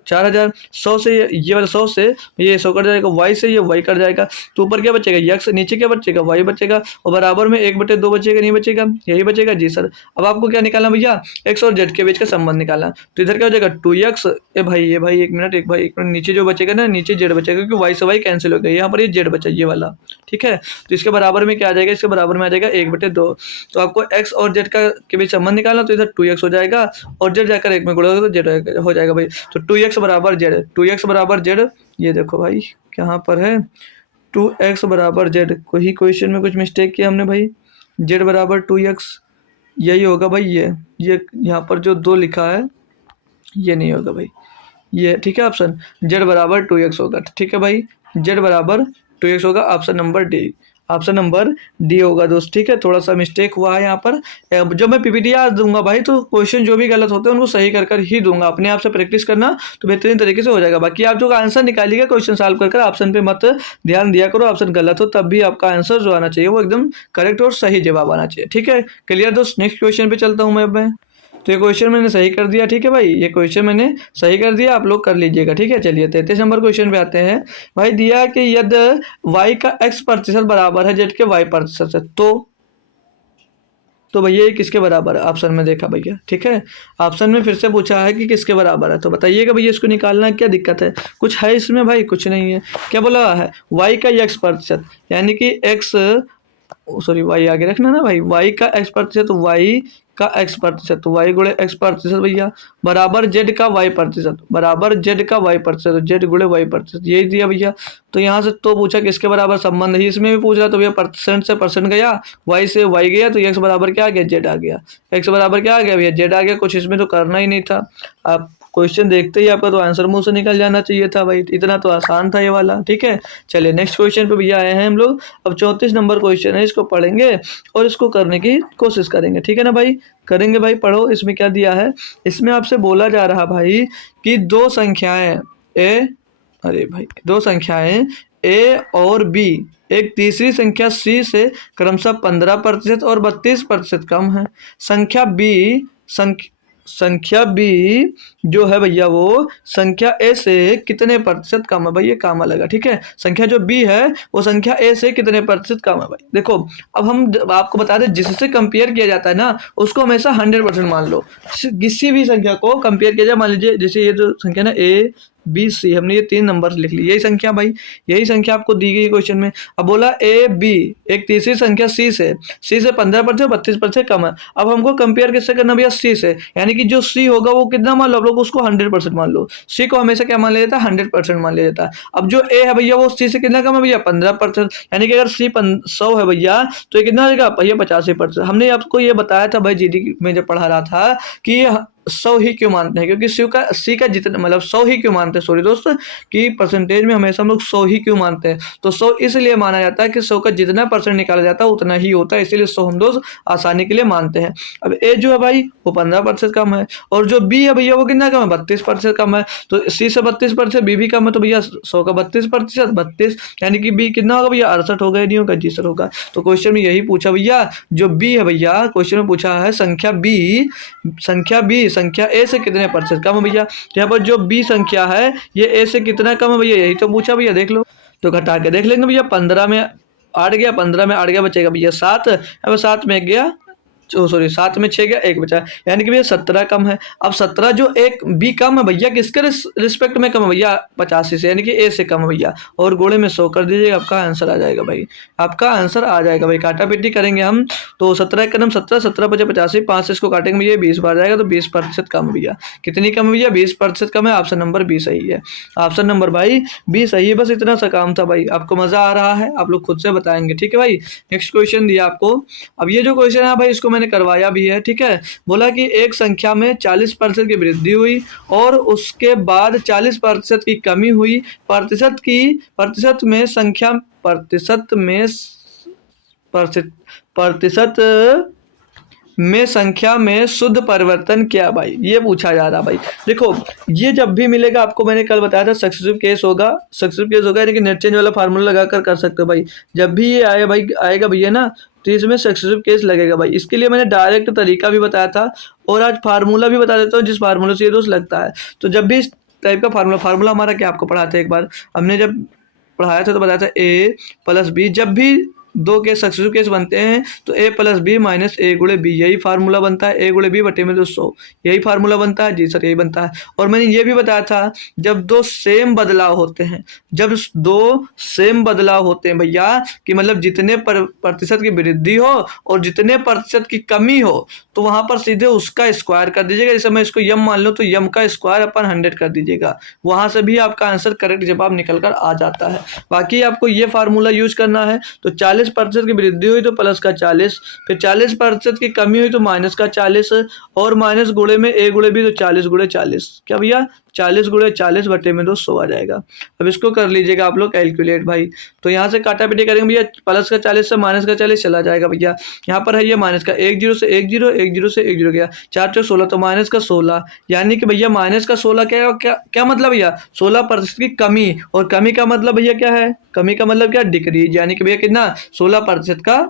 4000। 100 से ये वाला 100 से ये 100 कट जाएगा, वाई से ये वाई कट जाएगा, तो ऊपर क्या बचेगा यक्स, नीचे क्या बचेगा वाई बचेगा, और बराबर में 1/2 बचेगा, नहीं बचेगा, यही बचेगा जी सर। अब आपको क्या निकालना भैया, एक्स और जेड के बीच का संबंध निकालना, तो इधर क्या हो जाएगा 2x, ए भाई 1 मिनट, नीचे जो बचेगा ना, नीचे जेड बचेगा क्योंकि वाई से वाई कैंसिल हो गया, यहाँ पर ये जेड बचा ये वाला, ठीक है। तो इसके बराबर में क्या आ जाएगा, इसके बराबर में आ जाएगा 1/2। तो आपको एक्स और जेड का के बीच संबंध निकालना, तो इधर 2x हो जाएगा और जेड जाकर 1 में गुणा होगा तो जेड हो जाएगा भाई। तो 2x बराबर जेड, 2x बराबर जेड, ये देखो भाई कहाँ पर है, 2x बराबर जेड, कोई क्वेश्चन में कुछ मिस्टेक किया हमने भाई, जेड बराबर 2x, यही होगा भाई, ये यहाँ पर जो 2 लिखा है ये नहीं होगा भाई, ये ठीक है ऑप्शन जेड बराबर 2x होगा, ठीक है भाई, जेड बराबर 2x होगा, option number D, option number D होगा दोस्त, ठीक है। थोड़ा सा मिस्टेक हुआ है यहाँ पर, जब मैं पीपीटी आज दूंगा भाई तो क्वेश्चन जो भी गलत होते हैं उनको सही कर ही दूंगा, अपने आप से प्रैक्टिस करना तो बेहतरीन तरीके से हो जाएगा। बाकी आप जो आंसर निकालिएगा क्वेश्चन सॉल्व कर ऑप्शन पे मत ध्यान दिया करो, ऑप्शन गलत हो तब भी आपका आंसर जो आना चाहिए वो एकदम करेक्ट और सही जवाब आना चाहिए, ठीक है। क्लियर दोस्त, नेक्स्ट क्वेश्चन पे चलता हूँ मैं। तो ये क्वेश्चन मैंने सही कर दिया, ठीक है भाई, ये क्वेश्चन मैंने सही कर दिया, आप लोग कर लीजिएगा, ठीक है। चलिए 33 नंबर क्वेश्चन पे आते हैं भाई, दिया कि यदि y का x% बराबर है z के y% से, तो भैया ये किसके बराबर है, ऑप्शन में देखा भैया, ठीक है। ऑप्शन में फिर से पूछा है कि किसके बराबर है, तो बताइएगा भैया इसको निकालना क्या दिक्कत है, कुछ है इसमें भाई, कुछ नहीं है। क्या बोला है, y का x%, यानी कि x, सॉरी वाई आगे रखना ना भाई, वाई का x%, तो वाई का x%, तो वाई गुणे x% भैया, बराबर जेड का y%, बराबर जेड का y%, जेड गुणे y%, यही दिया भैया। तो यहाँ से तो पूछा किसके बराबर संबंध है, इसमें भी पूछ रहा, तो भैया परसेंट से परसेंट गया, वाई से वाई गया, तो x बराबर क्या आ गया, जेड आ गया, x बराबर क्या आ गया भैया, जेड आ गया, कुछ इसमें तो करना ही नहीं था। आप क्वेश्चन देखते ही आपका तो आंसर मुंह से निकल जाना चाहिए था भाई, इतना तो आसान था ये वाला, ठीक है। चलिए नेक्स्ट क्वेश्चन पे भैया आए हैं हम लोग, अब 34 नंबर क्वेश्चन है, इसको पढ़ेंगे और इसको करने की कोशिश करेंगे, ठीक है ना भाई, करेंगे भाई। पढ़ो, इसमें क्या दिया है, इसमें आपसे बोला जा रहा भाई कि दो संख्याएं ए, अरे भाई दो संख्याएं ए और बी एक तीसरी संख्या सी से क्रमशः 15% और 32% कम है। संख्या बी संख्या बी जो है भैया वो संख्या ए से कितने प्रतिशत कम है, भाई ये काम लगा, ठीक है। संख्या जो बी है वो संख्या ए से कितने प्रतिशत कम है भाई। देखो अब हम आपको बता दें, जिससे कंपेयर किया जाता है ना उसको हमेशा 100% मान लो, किसी भी संख्या को कंपेयर किया जाए, मान लीजिए जैसे ये जो संख्या ना ए बी सी, हमने ये 3 नंबर लिख ली, यही संख्या भाई, यही संख्या आपको दी गई क्वेश्चन में। अब बोला ए बी एक तीसरी संख्या सी से 15% 32% कम है। अब हमको कंपेयर किससे करना भैया, सी से, यानी कि जो सी होगा वो कितना मान लो, आप लोग उसको 100% मान लो, सी को हमेशा क्या मान लिया जाता है, 100% मान लिया जाता है। अब जो ए है भैया वो सी से कितना कम है भैया, 15%, यानी कि अगर सी 100 है भैया तो ये कितना होगा भैया, 85%। हमने आपको ये बताया था भाई जीडी में जब पढ़ा रहा था कि 100 ही क्यों मानते हैं, क्योंकि सी का जितना मतलब 100 ही क्यों मानते हैं, सॉरी दोस्त, कि परसेंटेज में हमेशा हम लोग 100 ही क्यों मानते हैं, तो 100 इसलिए माना जाता है कि 100 का जितना परसेंट निकाला जाता है उतना ही होता है, इसीलिए 100 हम दोस्त आसानी के लिए मानते हैं। अब ए जो है भाई वो 15% कम है, और जो बी है भैया वो कितना कम है, 32% कम है, तो सी से 32% बी भी कम है, तो भैया 100 का 32%, 32 यानी कि बी कितना होगा भैया, 68 होगा, नहीं होगा जी सर होगा। तो क्वेश्चन में यही पूछा भैया, जो बी है भैया क्वेश्चन में पूछा है संख्या बी संख्या ए से कितने % कम है भैया। यहाँ पर जो बी संख्या है ये ए से कितना कम है भैया, यही तो पूछा भैया, देख लो, तो घटा के देख लेंगे भैया, 15 में 8 गया, 15 में 8 गया, बचेगा भैया 7, अब 7 में 1 गया, सॉरी 7 में 6 गया, 1 बचा, यानी कि भैया 17 कम है। अब 17 जो एक बी कम है भैया किसके रिस्पेक्ट में कम है भैया, 85 से, यानी कि ए से कम है भैया, और गोले में 100 कर दीजिएगा, आपका आंसर आ जाएगा भाई, आपका आंसर आ जाएगा भाई। काटा पीटी करेंगे हम तो 17 कदम 17, 17 बचे 85, 5 से इसको काटेंगे भैया 20 बार जाएगा, तो 20% कम है भैया, कितनी कम है भैया, 20% कम है। ऑप्शन नंबर बी सही है, ऑप्शन नंबर भाई बी सही है। बस इतना सा काम था भाई, आपको मजा आ रहा है, आप लोग खुद से बताएंगे, ठीक है भाई। नेक्स्ट क्वेश्चन दिया आपको, अब ये जो क्वेश्चन है भाई इसको मैंने करवाया भी है, ठीक है। बोला कि एक संख्या में 40% की वृद्धि हुई और उसके बाद 40% की कमी हुई, प्रतिशत में संख्या संख्या में शुद्ध परिवर्तन क्या भाई, ये पूछा जा रहा भाई। देखो ये जब भी मिलेगा आपको, मैंने कल बताया था सक्सेसिव केस होगा, यानी कि नेट चेंज वाला फार्मूला लगा कर सकते हो भाई। जब भी ये आए भाई आएगा भैया ना तो इसमें सक्सेसिव केस लगेगा भाई। इसके लिए मैंने डायरेक्ट तरीका भी बताया था और आज फार्मूला भी बता देता हूँ जिस फार्मूले से ये दोस्त लगता है। तो जब भी टाइप का फार्मूला हमारा क्या आपको पढ़ाते हैं एक बार हमने जब पढ़ाया था तो बताया था ए प्लस बी, जब भी दो केस सक्सेसिव केस बनते हैं तो ए प्लस बी माइनस ए गुणे बी, यही फार्मूला बनता है। ए गुणे बी बटे में 200, यही फार्मूला बनता है। जी सर यही बनता है। और मैंने ये भी बताया था जब दो सेम बदलाव होते हैं, जब दो सेम बदलाव होते हैं भैया कि मतलब जितने प्रतिशत की वृद्धि हो और जितने प्रतिशत की कमी हो तो वहां पर सीधे उसका स्क्वायर कर दीजिएगा। जैसे मैं इसको यम मान लूँ तो यम का स्क्वायर अपन 100 कर दीजिएगा, वहां से भी आपका आंसर करेक्ट जवाब निकल कर आ जाता है। बाकी आपको ये फार्मूला यूज करना है। तो 40% की वृद्धि हुई तो प्लस का 40, फिर 40% की कमी हुई तो माइनस का 40, और माइनस गुणे में ए गुणे भी तो 40 गुणे 40, क्या भैया 40 गुणे 40 बटे में 200 आ जाएगा। अब इसको कर लीजिएगा आप लोग कैलकुलेट भाई। तो यहाँ से काटा पीटी करेंगे भैया, प्लस का 40 से माइनस का 40 चला जाएगा भैया। यहाँ पर है ये माइनस का 1 0 से 1 0, 1 0 से 1 0 गया, 4 4 16 तो माइनस का 16, यानी कि भैया माइनस का 16 क्या क्या क्या मतलब भैया 16% की कमी। और कमी का मतलब भैया क्या है, कमी का मतलब क्या डिक्रीज, यानी कि भैया कितना 16% का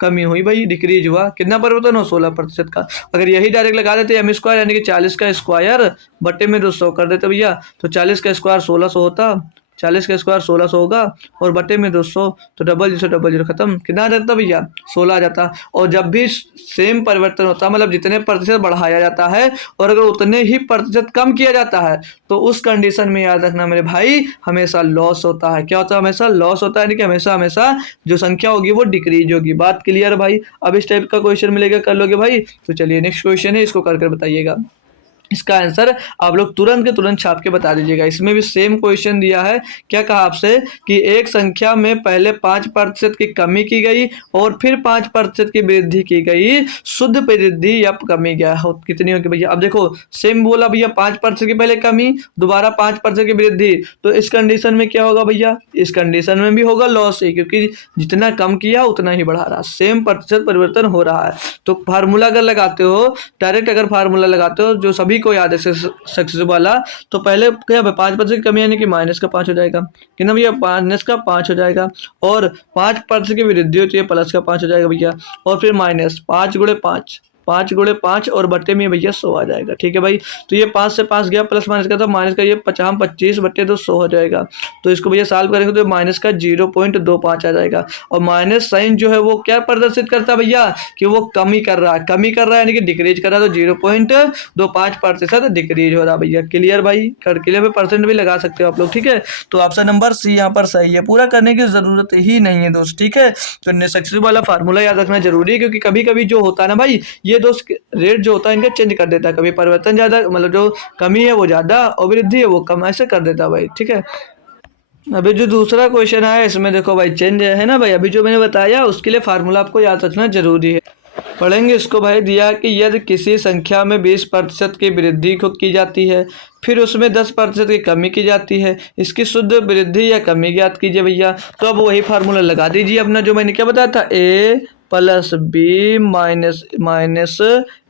कमी हुई भाई, डिक्रीज हुआ। कितना परिवर्तन हो 16% का। अगर यही डायरेक्ट लगा देते एम स्क्वायर यानी कि 40 का स्क्वायर बटे में 200 कर देते भैया, तो 40 का स्क्वायर 1600 होता, 40 का स्क्वायर 1600 होगा और बटे में 200, तो डबल जीरो खत्म, कितना आ जाता भैया 16 आ जाता। और जब भी सेम परिवर्तन होता है मतलब जितने प्रतिशत बढ़ाया जाता है और अगर उतने ही प्रतिशत कम किया जाता है तो उस कंडीशन में याद रखना मेरे भाई हमेशा लॉस होता है। क्या होता है, हमेशा लॉस होता है, यानी कि हमेशा हमेशा जो संख्या होगी वो डिक्रीज होगी। बात क्लियर भाई। अब इस टाइप का क्वेश्चन मिलेगा कर लोगे भाई। तो चलिए नेक्स्ट क्वेश्चन है, इसको करके बताइएगा। इसका आंसर आप लोग तुरंत के तुरंत छाप के बता दीजिएगा। इसमें भी सेम क्वेश्चन दिया है। क्या कहा आपसे कि एक संख्या में पहले 5% की कमी की गई और फिर 5% की वृद्धि की गई, शुद्ध वृद्धि या कमी क्या हो कितनी होगी भैया। अब देखो सेम बोला भैया 5% की पहले कमी, दोबारा 5% की वृद्धि, तो इस कंडीशन में क्या होगा भैया, इस कंडीशन में भी होगा लॉस ही, क्योंकि जितना कम किया उतना ही बढ़ा रहा, सेम प्रतिशत परिवर्तन हो रहा है। तो फार्मूला अगर लगाते हो डायरेक्ट, अगर फार्मूला लगाते हो जो सभी को याद है सक्सेस वाला, तो पहले क्या 5% की कमी यानी कि माइनस का 5 हो जाएगा, कितना भैया माइनस का 5 हो जाएगा, और 5% की वृद्धि होती है प्लस का 5 हो जाएगा भैया, और फिर माइनस 5 गुणे 5, 5 गुणे 5 और बट्टे में भैया 100 आ जाएगा। ठीक है भाई। तो ये 5 से 5 गया प्लस माइनस का, तो माइनस का ये 25 बट्टे तो 100 हो जाएगा। तो इसको भैया सॉल्व करेंगे तो माइनस का 0.25 आ जाएगा। और माइनस साइन जो है वो क्या प्रदर्शित करता है भैया कि वो कमी कर रहा है, कमी कर रहा है यानी कि डिक्रीज कर रहा है, तो 0.25% डिक्रीज हो रहा है भैया। क्लियर भाई, क्लियर में परसेंट भी लगा सकते हो आप लोग। ठीक है। तो ऑप्शन नंबर सी यहाँ पर सही है, पूरा करने की जरूरत ही नहीं है दोस्त। ठीक है। तो सक्सेस वाला फार्मूला याद रखना जरूरी है, क्योंकि कभी कभी जो होता है ना भाई, ये दोस्त रेट जो होता है इनका चेंज कर देता है, कभी परिवर्तन ज्यादा मतलब जो कमी है वो ज्यादा और वृद्धि है वो कम, ऐसे कर देता है भाई। ठीक है। अभी जो दूसरा क्वेश्चन आया इसमें देखो भाई चेंज है ना भाई, अभी जो मैंने बताया उसके लिए फार्मूला आपको याद रखना जरूरी है। पढ़ेंगे इसको भाई। दिया कि यदि किसी संख्या में 20% की वृद्धि को की जाती है फिर उसमें 10% की कमी की जाती है, इसकी शुद्ध वृद्धि या कमी ज्ञात कीजिए भैया। तो अब वही फार्मूला लगा दीजिए अपना, जो मैंने क्या बताया था, ए प्लस बी माइनस माइनस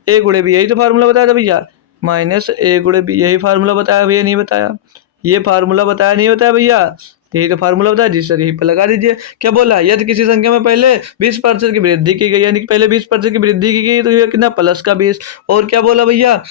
ए गुणे बी, यही तो फार्मूला बताया था भैया, माइनस ए गुणे बी, यही फार्मूला बताया भैया, नहीं बताया, ये फार्मूला बताया नहीं बताया भैया, यही तो फार्मूला बताया जी सर, यही पर लगा दीजिए। क्या बोला, यदि किसी संख्या में पहले 20% की वृद्धि की गई, यानी कि पहले 20% की वृद्धि की गई तो ये कितना प्लस का 20, और क्या बोला भैया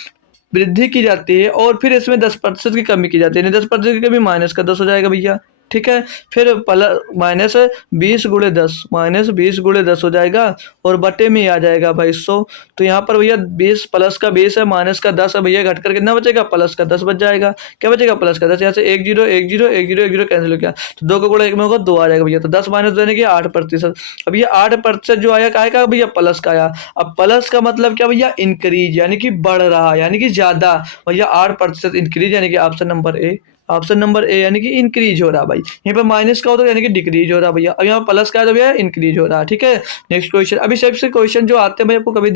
वृद्धि की जाती है और फिर इसमें 10% की कमी की जाती है, 10% की कमी माइनस का 10 हो जाएगा भैया। ठीक है। फिर प्लस माइनस 20 गुणे 10, माइनस 20 गुणे 10 हो जाएगा और बटे में आ जाएगा भाई 100। तो यहाँ पर भैया 20 प्लस का 20 है माइनस का 10 है भैया, घटकर कितना बचेगा, प्लस का 10 बच जाएगा। क्या बचेगा, प्लस का 10। यहाँ से 1 0 1 0 1 0 1 0 कैंसिल हो गया, तो 2 का गुणा 1 में होगा 2 आ जाएगा भैया। तो 10 माइनस देने की 8%। अब ये 8% जो आया काय का भैया, प्लस का आया। अब प्लस का मतलब क्या भैया, इंक्रीज, यानी कि बढ़ रहा, यानी कि ज्यादा भैया, 8% इंक्रीज, यानी कि option number A, option number A यानी कि इंक्रीज हो रहा भाई। यहाँ पे माइनस का होता है यानी कि डिक्रीज हो रहा भैया, अब यहाँ प्लस का है तो भैया इंक्रीज हो रहा। ठीक है। Next question. अभी सबसे क्वेश्चन जो आते हैं भाई आपको कभी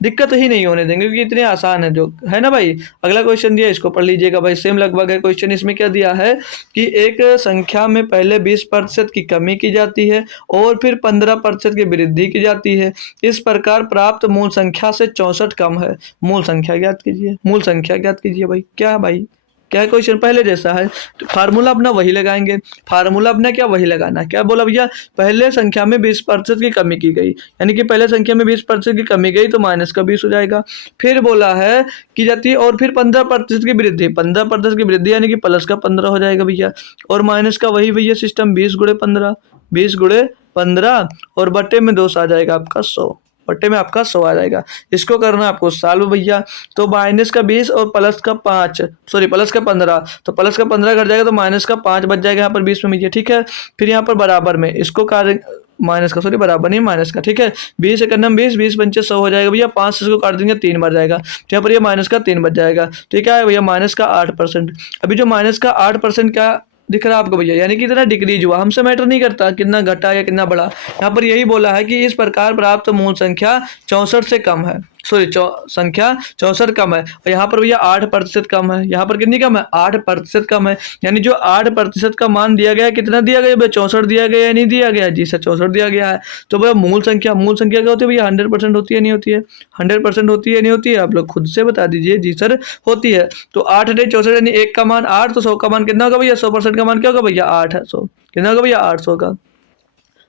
दिक्कत ही नहीं होने देंगे, क्योंकि इतने आसान है जो है ना भाई। अगला क्वेश्चन दिया, इसको पढ़ लीजिएगा भाई, सेम लगभग है क्वेश्चन। इसमें क्या दिया है कि एक संख्या में पहले 20% की कमी की जाती है और फिर 15% की वृद्धि की जाती है, इस प्रकार प्राप्त मूल संख्या से 64 कम है। मूल संख्या ज्ञात कीजिए, मूल संख्या ज्ञात कीजिए भाई। क्या है भाई, क्या क्वेश्चन पहले जैसा है, तो फार्मूला अपना वही लगाएंगे। फार्मूला अपना क्या वही लगाना है। क्या बोला भैया, पहले संख्या में 20% की कमी की गई, यानी कि पहले संख्या में 20% की कमी गई तो माइनस का 20 हो जाएगा। फिर बोला है की जाती है और फिर 15% की वृद्धि, 15% की वृद्धि यानी कि प्लस का 15 हो जाएगा भैया, और माइनस का वही भैया सिस्टम 20 गुणे 15, 20 गुणे 15 और बट्टे में 2 आ जाएगा आपका 100, बट्टे में आपका 100 आ जाएगा। इसको करना है आपको सॉल्व भैया। तो माइनस का 20 और प्लस का 5, सॉरी प्लस का 15, तो प्लस का 15 घट जाएगा तो माइनस का 5 बच जाएगा यहाँ पर 20 में भैया, ठीक है। फिर यहाँ पर बराबर में इसको कार्य माइनस का, सॉरी बराबर नहीं माइनस का, ठीक है। 20 एकम 20, 20 पंचे 100 हो जाएगा भैया, 5 से इसको काट देंगे 3 बच जाएगा, तो यहाँ पर ये माइनस का 3 बच जाएगा। ठीक है भैया, माइनस का 8%। अभी जो माइनस का 8% का दिख रहा है आपको भैया, यानी कि इतना डिक्रीज हुआ, हमसे मैटर नहीं करता कितना घटा या कितना बढ़ा। यहाँ पर यही बोला है कि इस प्रकार प्राप्त मूल संख्या 64 से कम है, सॉरी संख्या 64 कम है, और यहाँ पर भैया 8% कम है। यहाँ पर कितनी कम है, 8% कम है, यानी जो 8% का मान दिया गया है, कितना दिया गया भैया, 64 दिया गया या नहीं दिया गया, जी सर 64 दिया गया है। तो भैया मूल संख्या क्या होती है भैया, 100% होती है नहीं होती है, 100% होती है नहीं होती है, आप लोग खुद से बता दीजिए। जी सर होती है। तो 8 × 64 यानी 1 का मान 8, तो 100 का मान कितना होगा भैया, 100% का मान क्या होगा भैया 8 है, 100 कितना होगा भैया 800 का।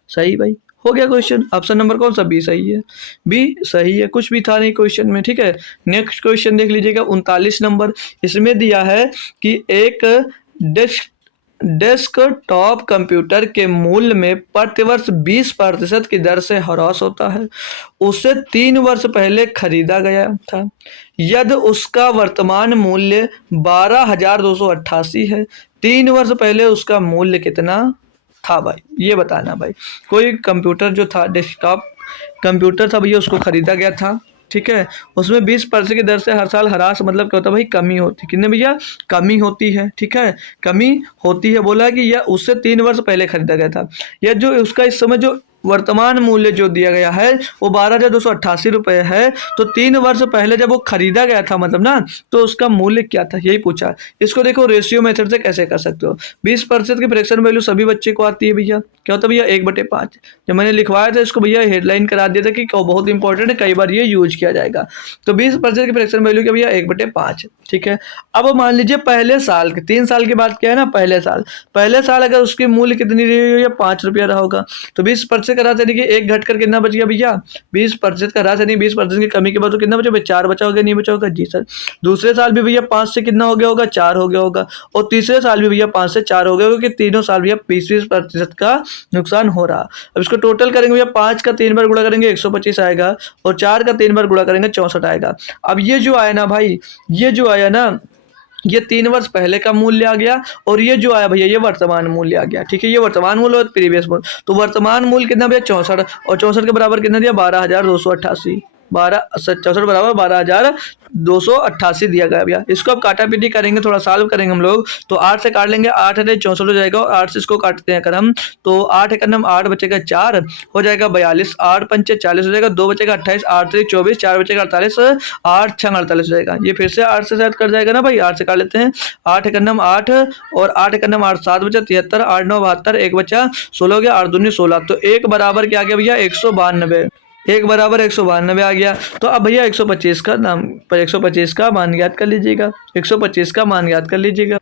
सही भाई, हो गया क्वेश्चन। ऑप्शन नंबर कौन सा, बी सही है, बी सही है, कुछ भी था नहीं क्वेश्चन में, ठीक है। नेक्स्ट क्वेश्चन देख लीजिएगा 39 नंबर। इसमें दिया है कि एक डेस्कटॉप कंप्यूटर के मूल्य में प्रतिवर्ष 20% की दर से ह्रास होता है, उसे 3 वर्ष पहले खरीदा गया था, यदि उसका वर्तमान मूल्य 12,288 है, 3 वर्ष पहले उसका मूल्य कितना था भाई, ये बताना भाई। कोई कंप्यूटर जो था, डेस्कटॉप कंप्यूटर था भैया, उसको खरीदा गया था, ठीक है। उसमें 20% की दर से हर साल ह्रास, मतलब क्या होता है भाई, कमी होती है, कितने भैया, कमी होती है, ठीक है, कमी होती है। बोला कि यह उससे 3 वर्ष पहले खरीदा गया था, यह जो उसका इस समय जो वर्तमान मूल्य जो दिया गया है वो 12,288 रुपये है, तो 3 वर्ष पहले जब वो खरीदा गया था, मतलब ना, तो उसका मूल्य क्या था, यही पूछा। इसको देखो रेशियो मेथड से कैसे कर सकते हो। 20% की फ्रैक्शन वैल्यू सभी बच्चे को आती है भैया, क्या होता है भैया 1/5। जब मैंने लिखवाया था इसको भैया हेडलाइन करा दिया था कि बहुत इंपॉर्टेंट है, कई बार ये यूज किया जाएगा। तो 20% की फ्रैक्शन वैल्यू क्या भैया 1/5, ठीक है। अब मान लीजिए पहले साल के, 3 साल की बात क्या है ना, पहले साल अगर उसकी मूल्य कितनी रही हो, 5 रुपया रहा होगा, तो 20% का ह्रास यानी कि 1 घटकर कितना बच गया भैया, 20% का ह्रास यानी 20% की कमी के बाद तो कितना बचा, 4 बचा होगा, नहीं बचा होगा, जी सर। दूसरे साल भी भैया 5 से कितना हो गया होगा, 4 हो गया होगा, और तीसरे साल भी भैया 5 से 4 हो गया होगा, कि तीनों साल भैया 20% का नुकसान हो रहा। अब इसको टोटल करेंगे भैया, 5 का 3 बार गुणा करेंगे 125 आएगा, और 4 का 3 बार गुणा करेंगे 64 आएगा। अब ये जो आया ना भाई, ये जो आया ना, ये 3 वर्ष पहले का मूल्य आ गया, और ये जो आया भैया ये वर्तमान मूल्य आ गया, ठीक है। ये वर्तमान मूल्य और प्रीवियस मूल्य, तो वर्तमान मूल्य कितना भैया 64, और 64 के बराबर कितना दिया 12,288, 64 बराबर 12,288 दिया गया भैया। इसको अब काटा पीटी करेंगे, थोड़ा सॉल्व करेंगे हम लोग, तो 8 से काट लेंगे, 8 है 64 हो जाएगा, और 8 से इसको काटते हैं अगर हम, तो 8 एकम 8 बचेगा 4 हो जाएगा 42, 8 पंचे 40 हो जाएगा, 2 बचेगा 28, 8 3 24, 4 बचेगा 48, 8 6 48 हो जाएगा। ये फिर से 8 से सेट कर जाएगा ना भाई, 8 से काट लेते हैं, 8 एकम 8 और 8 एकम 8 7 बचा 73, 8 9 72, 1 बचा 16 हो गया, 8 दूनी 16, तो 1 बराबर क्या आ गया भैया 192, 1 बराबर 192 आ गया। तो अब भैया 125 का नाम पर 125 का मान ज्ञात कर लीजिएगा, 125 का मान ज्ञात कर लीजिएगा।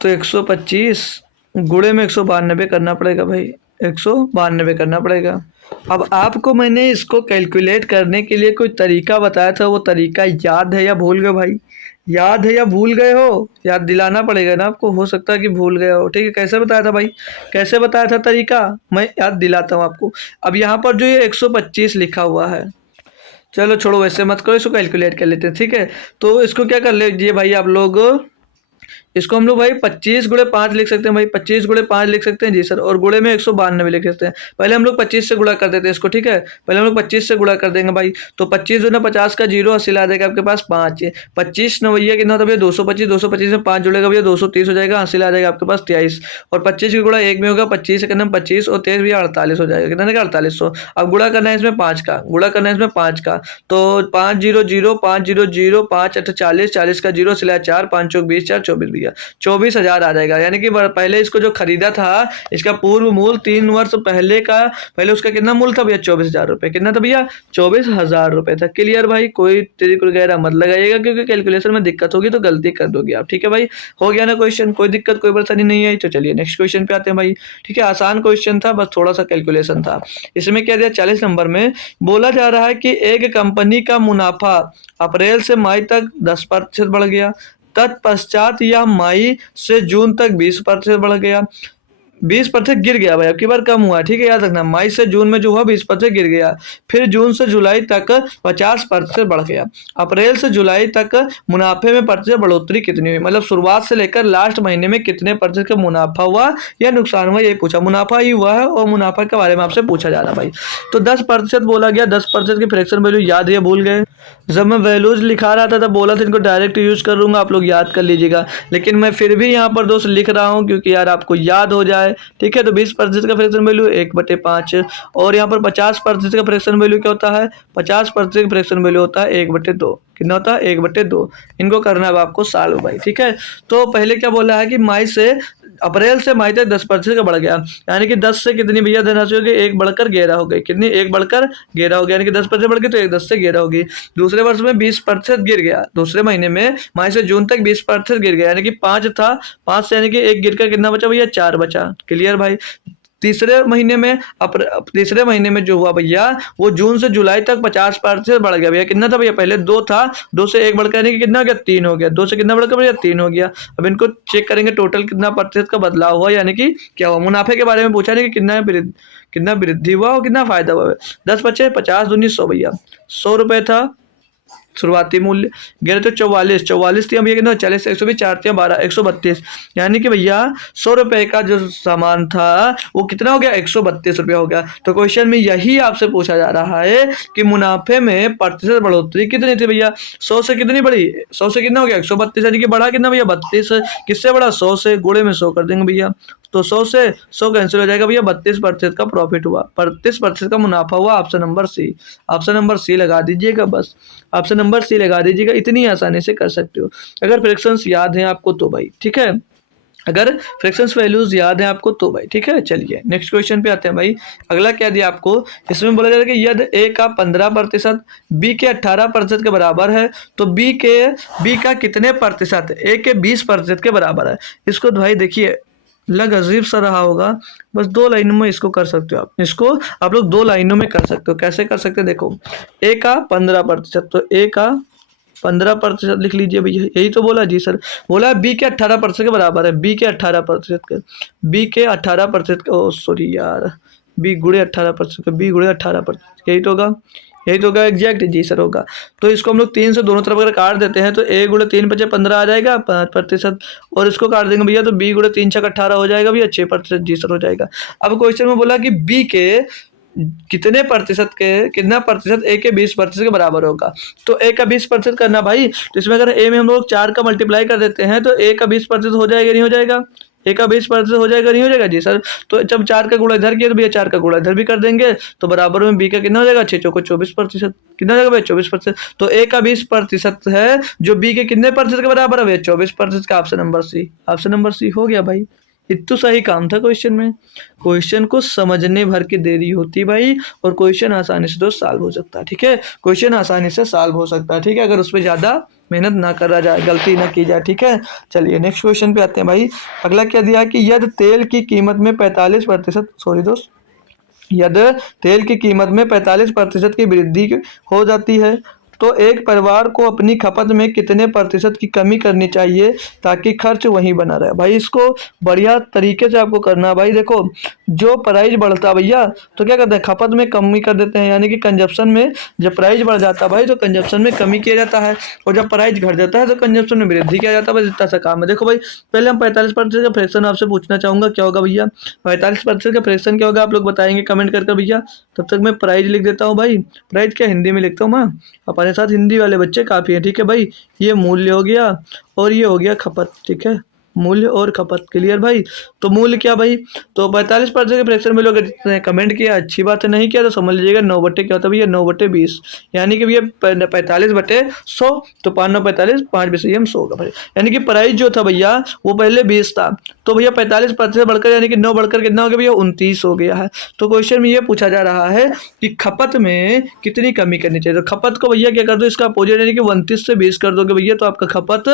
तो 125 गुणे में 192 करना पड़ेगा भाई, 192 करना पड़ेगा। अब आपको मैंने इसको कैलकुलेट करने के लिए कोई तरीका बताया था, वो तरीका याद है या भूल गए भाई, याद है या भूल गए हो, याद दिलाना पड़ेगा ना आपको, हो सकता है कि भूल गए हो, ठीक है। कैसे बताया था भाई, कैसे बताया था तरीका, मैं याद दिलाता हूँ आपको। अब यहाँ पर जो ये 125 लिखा हुआ है, चलो छोड़ो वैसे मत करो, इसको कैलकुलेट कर लेते हैं, ठीक है। तो इसको क्या कर लीजिए भाई आप लोग, इसको हम लोग भाई 25 गुणे 5 लिख सकते हैं भाई, 25 गुणे 5 लिख सकते हैं, जी सर, और गुणे में 192 लिख सकते हैं। पहले हम लोग 25 से गुणा कर देते हैं इसको, ठीक है, पहले हम लोग 25 से गुणा कर देंगे भाई, तो 25 दूना 50 का 0 80 ला देगा आपके पास 5, 25 9 भैया कितना होता है भैया 225, 225 में 5 जुड़ेगा भैया 230 हो जाएगा, 80 ला जाएगा आपके पास 23, और 25 की गुणा 1 में होगा 25 के नाम 25 और 23 भैया 48 हो जाएगा, कितना देगा 4800। अब गुणा करना है इसमें 5 का, गुणा करना है इसमें 5 का, तो 5 0 0 5 0 0 5 8 40, 40 का 0 सिला 4 5 चौक 20 4 24 भैया, गया 24,000 आ जाएगा। यानी कि पहले इसको जो खरीदा था इसका पूर्व मूल्य 3 वर्ष पहले उसका कितना मूल्य था भैया 24,000 रुपये। कितना था भैया 24,000 रुपये था। क्लियर भाई, कोई ट्रिक वगैरह मत लगाइएगा क्योंकि कैलकुलेशन में दिक्कत होगी तो गलती कर दोगे आप। ठीक है भाई, हो गया ना क्वेश्चन, कोई दिक्कत कोई परेशानी नहीं आई। तो चलिए नेक्स्ट क्वेश्चन पे आते हैं भाई। ठीक है, आसान क्वेश्चन था, बस थोड़ा सा कैलकुलेशन था। इसमें क्या दिया 40 नंबर में बोला जा रहा है कि एक कंपनी का मुनाफा अप्रैल से मई तक 10% बढ़ गया, तत्पश्चात यह मई से जून तक 20% बढ़ गया, 20% गिर गया भाई, अब की बार कम हुआ। ठीक है, याद रखना मई से जून में जो हुआ 20% गिर गया, फिर जून से जुलाई तक 50% बढ़ गया। अप्रैल से जुलाई तक मुनाफे में प्रतिशत बढ़ोतरी कितनी हुई, मतलब शुरुआत से लेकर लास्ट महीने में कितने प्रतिशत का मुनाफा हुआ या नुकसान हुआ, यही पूछा। मुनाफा ही हुआ है और मुनाफा के बारे में आपसे पूछा जा रहा है भाई। तो 10% बोला गया, 10% की फ्रैक्शन वैल्यू याद है, भूल गए। जब मैं वैल्यूज लिखा रहा था तब बोला था इनको डायरेक्ट यूज करूंगा, आप लोग याद कर लीजिएगा, लेकिन मैं फिर भी यहाँ पर दोस्त लिख रहा हूँ क्योंकि यार आपको याद हो जाए। ठीक है, तो 20% का फ्रैक्शन वैल्यू 1/5 और यहाँ पर 50% का फ्रैक्शन वैल्यू क्या होता है, 50% का फ्रैक्शन वैल्यू होता है 1/2। कितना होता है 1/2। इनको करना है आपको सॉल्व भाई। ठीक है, तो पहले क्या बोला है कि मई से अप्रैल से मई तक 10% का बढ़ गया, यानी कि 10 से कितनी भैया धनराशि होगी, 1 बढ़कर 11 हो गई। कितनी, 1 बढ़कर 11 हो गया, यानी कि 10% बढ़ गई तो 1 10 से 11 होगी। दूसरे वर्ष में 20% गिर गया, दूसरे महीने में मई से जून तक 20% गिर गया, यानी कि 5 था, 5 से यानी कि 1 गिर कर कितना बचा भैया 4 बचा। क्लियर भाई। तीसरे महीने में जो हुआ भैया वो जून से जुलाई तक 50% बढ़ गया भैया। कितना था भैया, पहले 2 था, 2 से 1 बढ़कर यानी कि कितना हो गया 3 हो गया, 2 से कितना बढ़कर भैया 3 हो गया। अब इनको चेक करेंगे टोटल कितना प्रतिशत का बदलाव हुआ, यानी कि क्या हुआ। मुनाफे के बारे में पूछा नहीं कि कितना वृद्धि हुआ और कितना फायदा हुआ। 10 बचे 50 दूनी 100 भैया, 100 रुपये था शुरुआती मूल्य, गिरे तो 44 थी, अब ये कितना 40, 120, 4 थी 12, 132, यानी कि भैया 100 रुपए का जो सामान था वो कितना हो गया 132 रुपया हो गया। तो क्वेश्चन में यही आपसे पूछा जा रहा है कि मुनाफे में प्रतिशत बढ़ोतरी कितनी थी भैया। 100 से कितनी बढ़ी, 100 से कितना हो गया 132, यानी कि बढ़ा कितना भैया 32। किससे बढ़ा, 100 से, गुणे में 100 कर देंगे भैया, तो 100 से 100 कैंसिल हो जाएगा भैया, 32% का प्रॉफिट हुआ, 32% का मुनाफा हुआ। Option number C, option number C लगा दीजिएगा, बस ऑप्शन नंबर सी लगा दीजिएगा, इतनी आसानी से कर सकते हो अगर फ्रैक्शंस याद हैं आपको तो भाई। ठीक है, अगर फ्रैक्शंस वैल्यूज याद हैं आपको तो भाई। ठीक है, चलिए नेक्स्ट क्वेश्चन पे आते हैं भाई। अगला क्या दिया आपको, इसमें बोला जा रहा है कि यदि ए का 15% बी के 18% के बराबर है तो बी का कितने प्रतिशत ए के 20% के बराबर है। इसको भाई देखिए लग अजीब सा रहा होगा, बस 2 लाइनों में इसको कर सकते हो आप। इसको आप लोग 2 लाइनों में कर सकते हो। कैसे कर सकते हो, देखो ए का 15%, तो ए का 15% लिख लीजिए भैया, यही तो बोला जी सर। बोला बी के 18% के बराबर है, बी के 18% के, बी के 18% के, ओ सॉरी यार, बी गुणे 18%, बी गुणे 18%, यही तो होगा, यही तो होगा एग्जैक्ट जी सर होगा। तो इसको हम लोग 3 से दोनों तरफ अगर काट देते हैं तो ए गुणे 3 बचे 15 आ जाएगा 5%, और इसको काट देंगे भैया तो बी गुणे 3 छक 18 हो जाएगा भैया 6% जी सर हो जाएगा। अब क्वेश्चन में बोला कि बी के कितना प्रतिशत ए के 20% के बराबर होगा। तो ए का 20% करना भाई, तो इसमें अगर ए में हम लोग 4 का मल्टीप्लाई कर देते हैं तो ए का 20% हो जाएगा नहीं हो जाएगा, ए का 20% हो जाएगा नहीं हो जाएगा जी सर। तो जब 4 का गुणा इधर किया तो भैया 4 का गुणा इधर भी कर देंगे, तो बराबर में बी का कितना हो जाएगा 6 चौको 24%, कितना हो जाएगा भैया 24%। तो ए का 20% है जो बी के कितने प्रतिशत के बराबर है भैया 24% का। Option number C, option number C हो गया भाई। इतना सही काम था क्वेश्चन में, क्वेश्चन को समझने भर की देरी होती भाई, और क्वेश्चन आसानी से तो सॉल्व हो सकता है। ठीक है, क्वेश्चन आसानी से सॉल्व हो सकता है। ठीक है, अगर उस पर ज़्यादा मेहनत ना करा जाए, गलती ना की जाए। ठीक है, चलिए नेक्स्ट क्वेश्चन पे आते हैं भाई। अगला क्या दिया कि यदि तेल की कीमत में 45%, सॉरी दोस्त, यदि तेल की कीमत में 45% की वृद्धि हो जाती है तो एक परिवार को अपनी खपत में कितने प्रतिशत की कमी करनी चाहिए ताकि खर्च वहीं बना रहे। भाई इसको बढ़िया तरीके से आपको करना है भाई। देखो जो प्राइस बढ़ता है भैया तो क्या करते हैं, खपत में कमी कर देते हैं, यानी कि कंजप्शन में जब प्राइस बढ़ जाता है भाई तो कंजप्शन में कमी किया जाता है, और जब प्राइस घट जाता है तो कंजप्शन में वृद्धि किया जाता है। बस इतना सा काम है। देखो भाई पहले हम 45% का फ्रैक्शन आपसे पूछना चाहूँगा, क्या होगा भैया 45% का फ्रैक्शन क्या होगा, आप लोग बताएंगे कमेंट करके भैया। तब तक मैं प्राइस लिख देता हूँ भाई, प्राइस क्या हिंदी में लिखता हूँ मैं, हमारे साथ हिंदी वाले बच्चे काफ़ी हैं। ठीक है भाई, ये मूल्य हो गया और ये हो गया खपत। ठीक है, मूल्य और खपत। क्लियर भाई। तो मूल्य क्या भाई, तो 45% के फ्रैक्शन वैल्यू अगर जिसने कमेंट किया अच्छी बात है, नहीं किया तो समझ लीजिएगा 9 बटे क्या होता है भैया, 9/20, यानी कि भैया 45/100, तो 5×9 = 45, 5 का भाई, यानी कि प्राइस जो था भैया वो पहले 20 था, तो भैया 45% बढ़कर यानी कि 9 बढ़कर कितना हो गया भैया, 29 हो गया है। तो क्वेश्चन में ये पूछा जा रहा है कि खपत में कितनी कमी करनी चाहिए, तो खपत को भैया क्या कर दो, इसका अपोजिट यानी कि 29 से 20 कर दोगे भैया, तो आपका खपत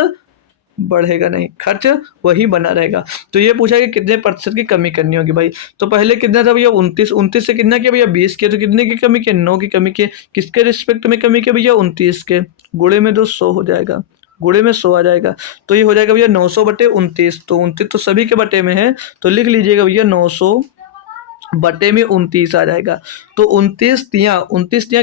बढ़ेगा नहीं, खर्च वही बना रहेगा। तो ये पूछा कि कितने प्रतिशत की कमी करनी होगी भाई, तो पहले कितना था भैया 29, 29 से कितना किया भैया 20 किया, तो कितने की कमी की, 9 की कमी की, किसके रिस्पेक्ट में कमी की भैया 29 के, गुणे में 100 हो जाएगा, गुणे में 100 आ जाएगा, तो ये हो जाएगा भैया 900/29, तो 29 तो सभी के बटे में है, तो लिख लीजिएगा भैया 900/29 आ जाएगा। तो 29 तियाँ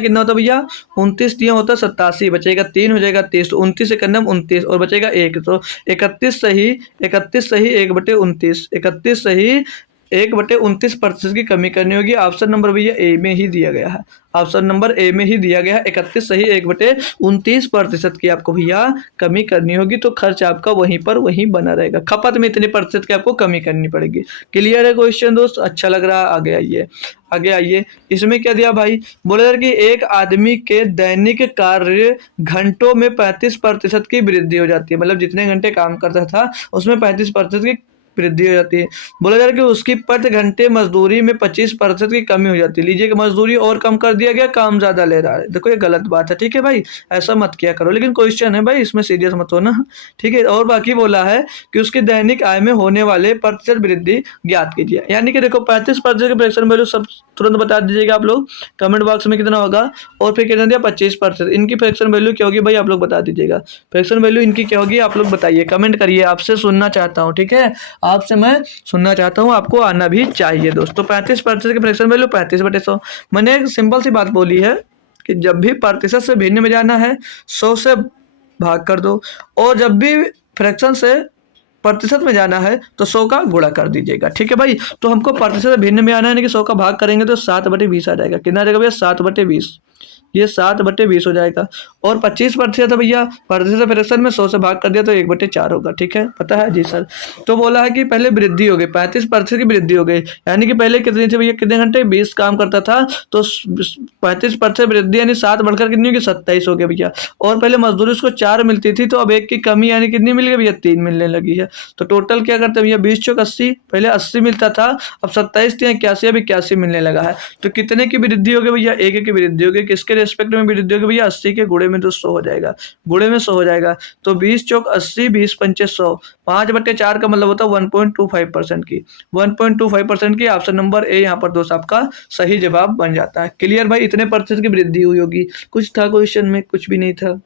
कितना होता है भैया, 29 तियाँ होता है 87, बचेगा 3 हो जाएगा 30, तो 29 से करना 29 और बचेगा 1, तो 31 सही 1/29, 31 सही 1/29% की कमी करनी होगी। ऑप्शन नंबर भैया ए में ही दिया गया है, ऑप्शन नंबर ए में ही दिया गया है, 31 सही 1/29% की आपको भैया कमी करनी होगी, तो खर्च आपका वहीं पर वहीं बना रहेगा, खपत में इतने प्रतिशत की आपको कमी करनी पड़ेगी। क्लियर है क्वेश्चन दोस्त, अच्छा लग रहा है, आगे आइए, आगे आइए। इसमें क्या दिया भाई, बोला यार कि एक आदमी के दैनिक कार्य घंटों में 35% की वृद्धि हो जाती है, मतलब जितने घंटे काम करता था उसमें 35% की वृद्धि हो जाती है। बोला जा रहा है कि उसकी प्रति घंटे मजदूरी में 25% की कमी हो जाती है, लीजिए कि मजदूरी और कम कर दिया गया, काम ज्यादा ले रहा है, देखो ये गलत बात है, ठीक है भाई, ऐसा मत किया करो, लेकिन क्वेश्चन है भाई, इसमें सीरियस मत होना, ठीक है। और बाकी बोला है कि उसकी दैनिक आय में होने वाले प्रतिशत वृद्धि ज्ञात कीजिए, यानी कि देखो 35% के फ्रैक्शन वैल्यू सब तुरंत बता दीजिएगा आप लोग कमेंट बॉक्स में कितना होगा, और फिर कितना दिया 25%, इनकी फ्रैक्शन वैल्यू क्या होगी भाई आप लोग बता दीजिएगा, फ्रैक्शन वैल्यू इनकी क्या होगी आप लोग बताइए, कमेंट करिए, आपसे सुनना चाहता हूँ, ठीक है, आपसे मैं सुनना चाहता हूँ, आपको आना भी चाहिए दोस्तों। 35% की फ्रैक्शन वैल्यू 35/100, मैंने एक सिंपल सी बात बोली है कि जब भी प्रतिशत से भिन्न में जाना है 100 से भाग कर दो, और जब भी फ्रैक्शन से प्रतिशत में जाना है तो 100 का गुणा कर दीजिएगा, ठीक है भाई। तो हमको प्रतिशत से भिन्न में आना है, यानी कि 100 का भाग करेंगे तो 7/20 आ जाएगा, कितना आ जाएगा भैया 7/20, ये 7/20 हो जाएगा। और 25% है भैया, प्रतिशत फ्रैक्शन में 100 से भाग कर दिया तो 1/4 होगा, ठीक है, पता है जी सर। तो बोला है कि पहले वृद्धि हो गई, 35% की वृद्धि हो गई, यानी कि पहले कितनी थी भैया, कितने घंटे 20 काम करता था, तो 35% वृद्धि यानी 7 बढ़कर कितनी होगी 27 हो गया भैया। और पहले मजदूरी उसको 4 मिलती थी, तो अब 1 की कमी यानी कितनी मिल गई भैया, 3 मिलने लगी है। तो टोटल क्या करते हैं भैया, 20 चौक 80, पहले 80 मिलता था, अब 27 थी 81, अब 81 मिलने लगा है। तो कितने की वृद्धि हो गई भैया, 1 की वृद्धि हो गई, किसके रिस्पेक्ट में वृद्धि होगी भैया, 80 के गुणे में तो 100 हो जाएगा, गुणे में 100 हो जाएगा, तो 20 चौक 80, 20 पंचे 100, 5/4 का मतलब होता है 1.25% की, 1.25% की, ऑप्शन नंबर ए यहाँ पर दोस्त आपका सही जवाब बन जाता है। क्लियर भाई, इतने प्रतिशत की वृद्धि हुई होगी, कुछ था क्वेश्चन में, कुछ भी नहीं था,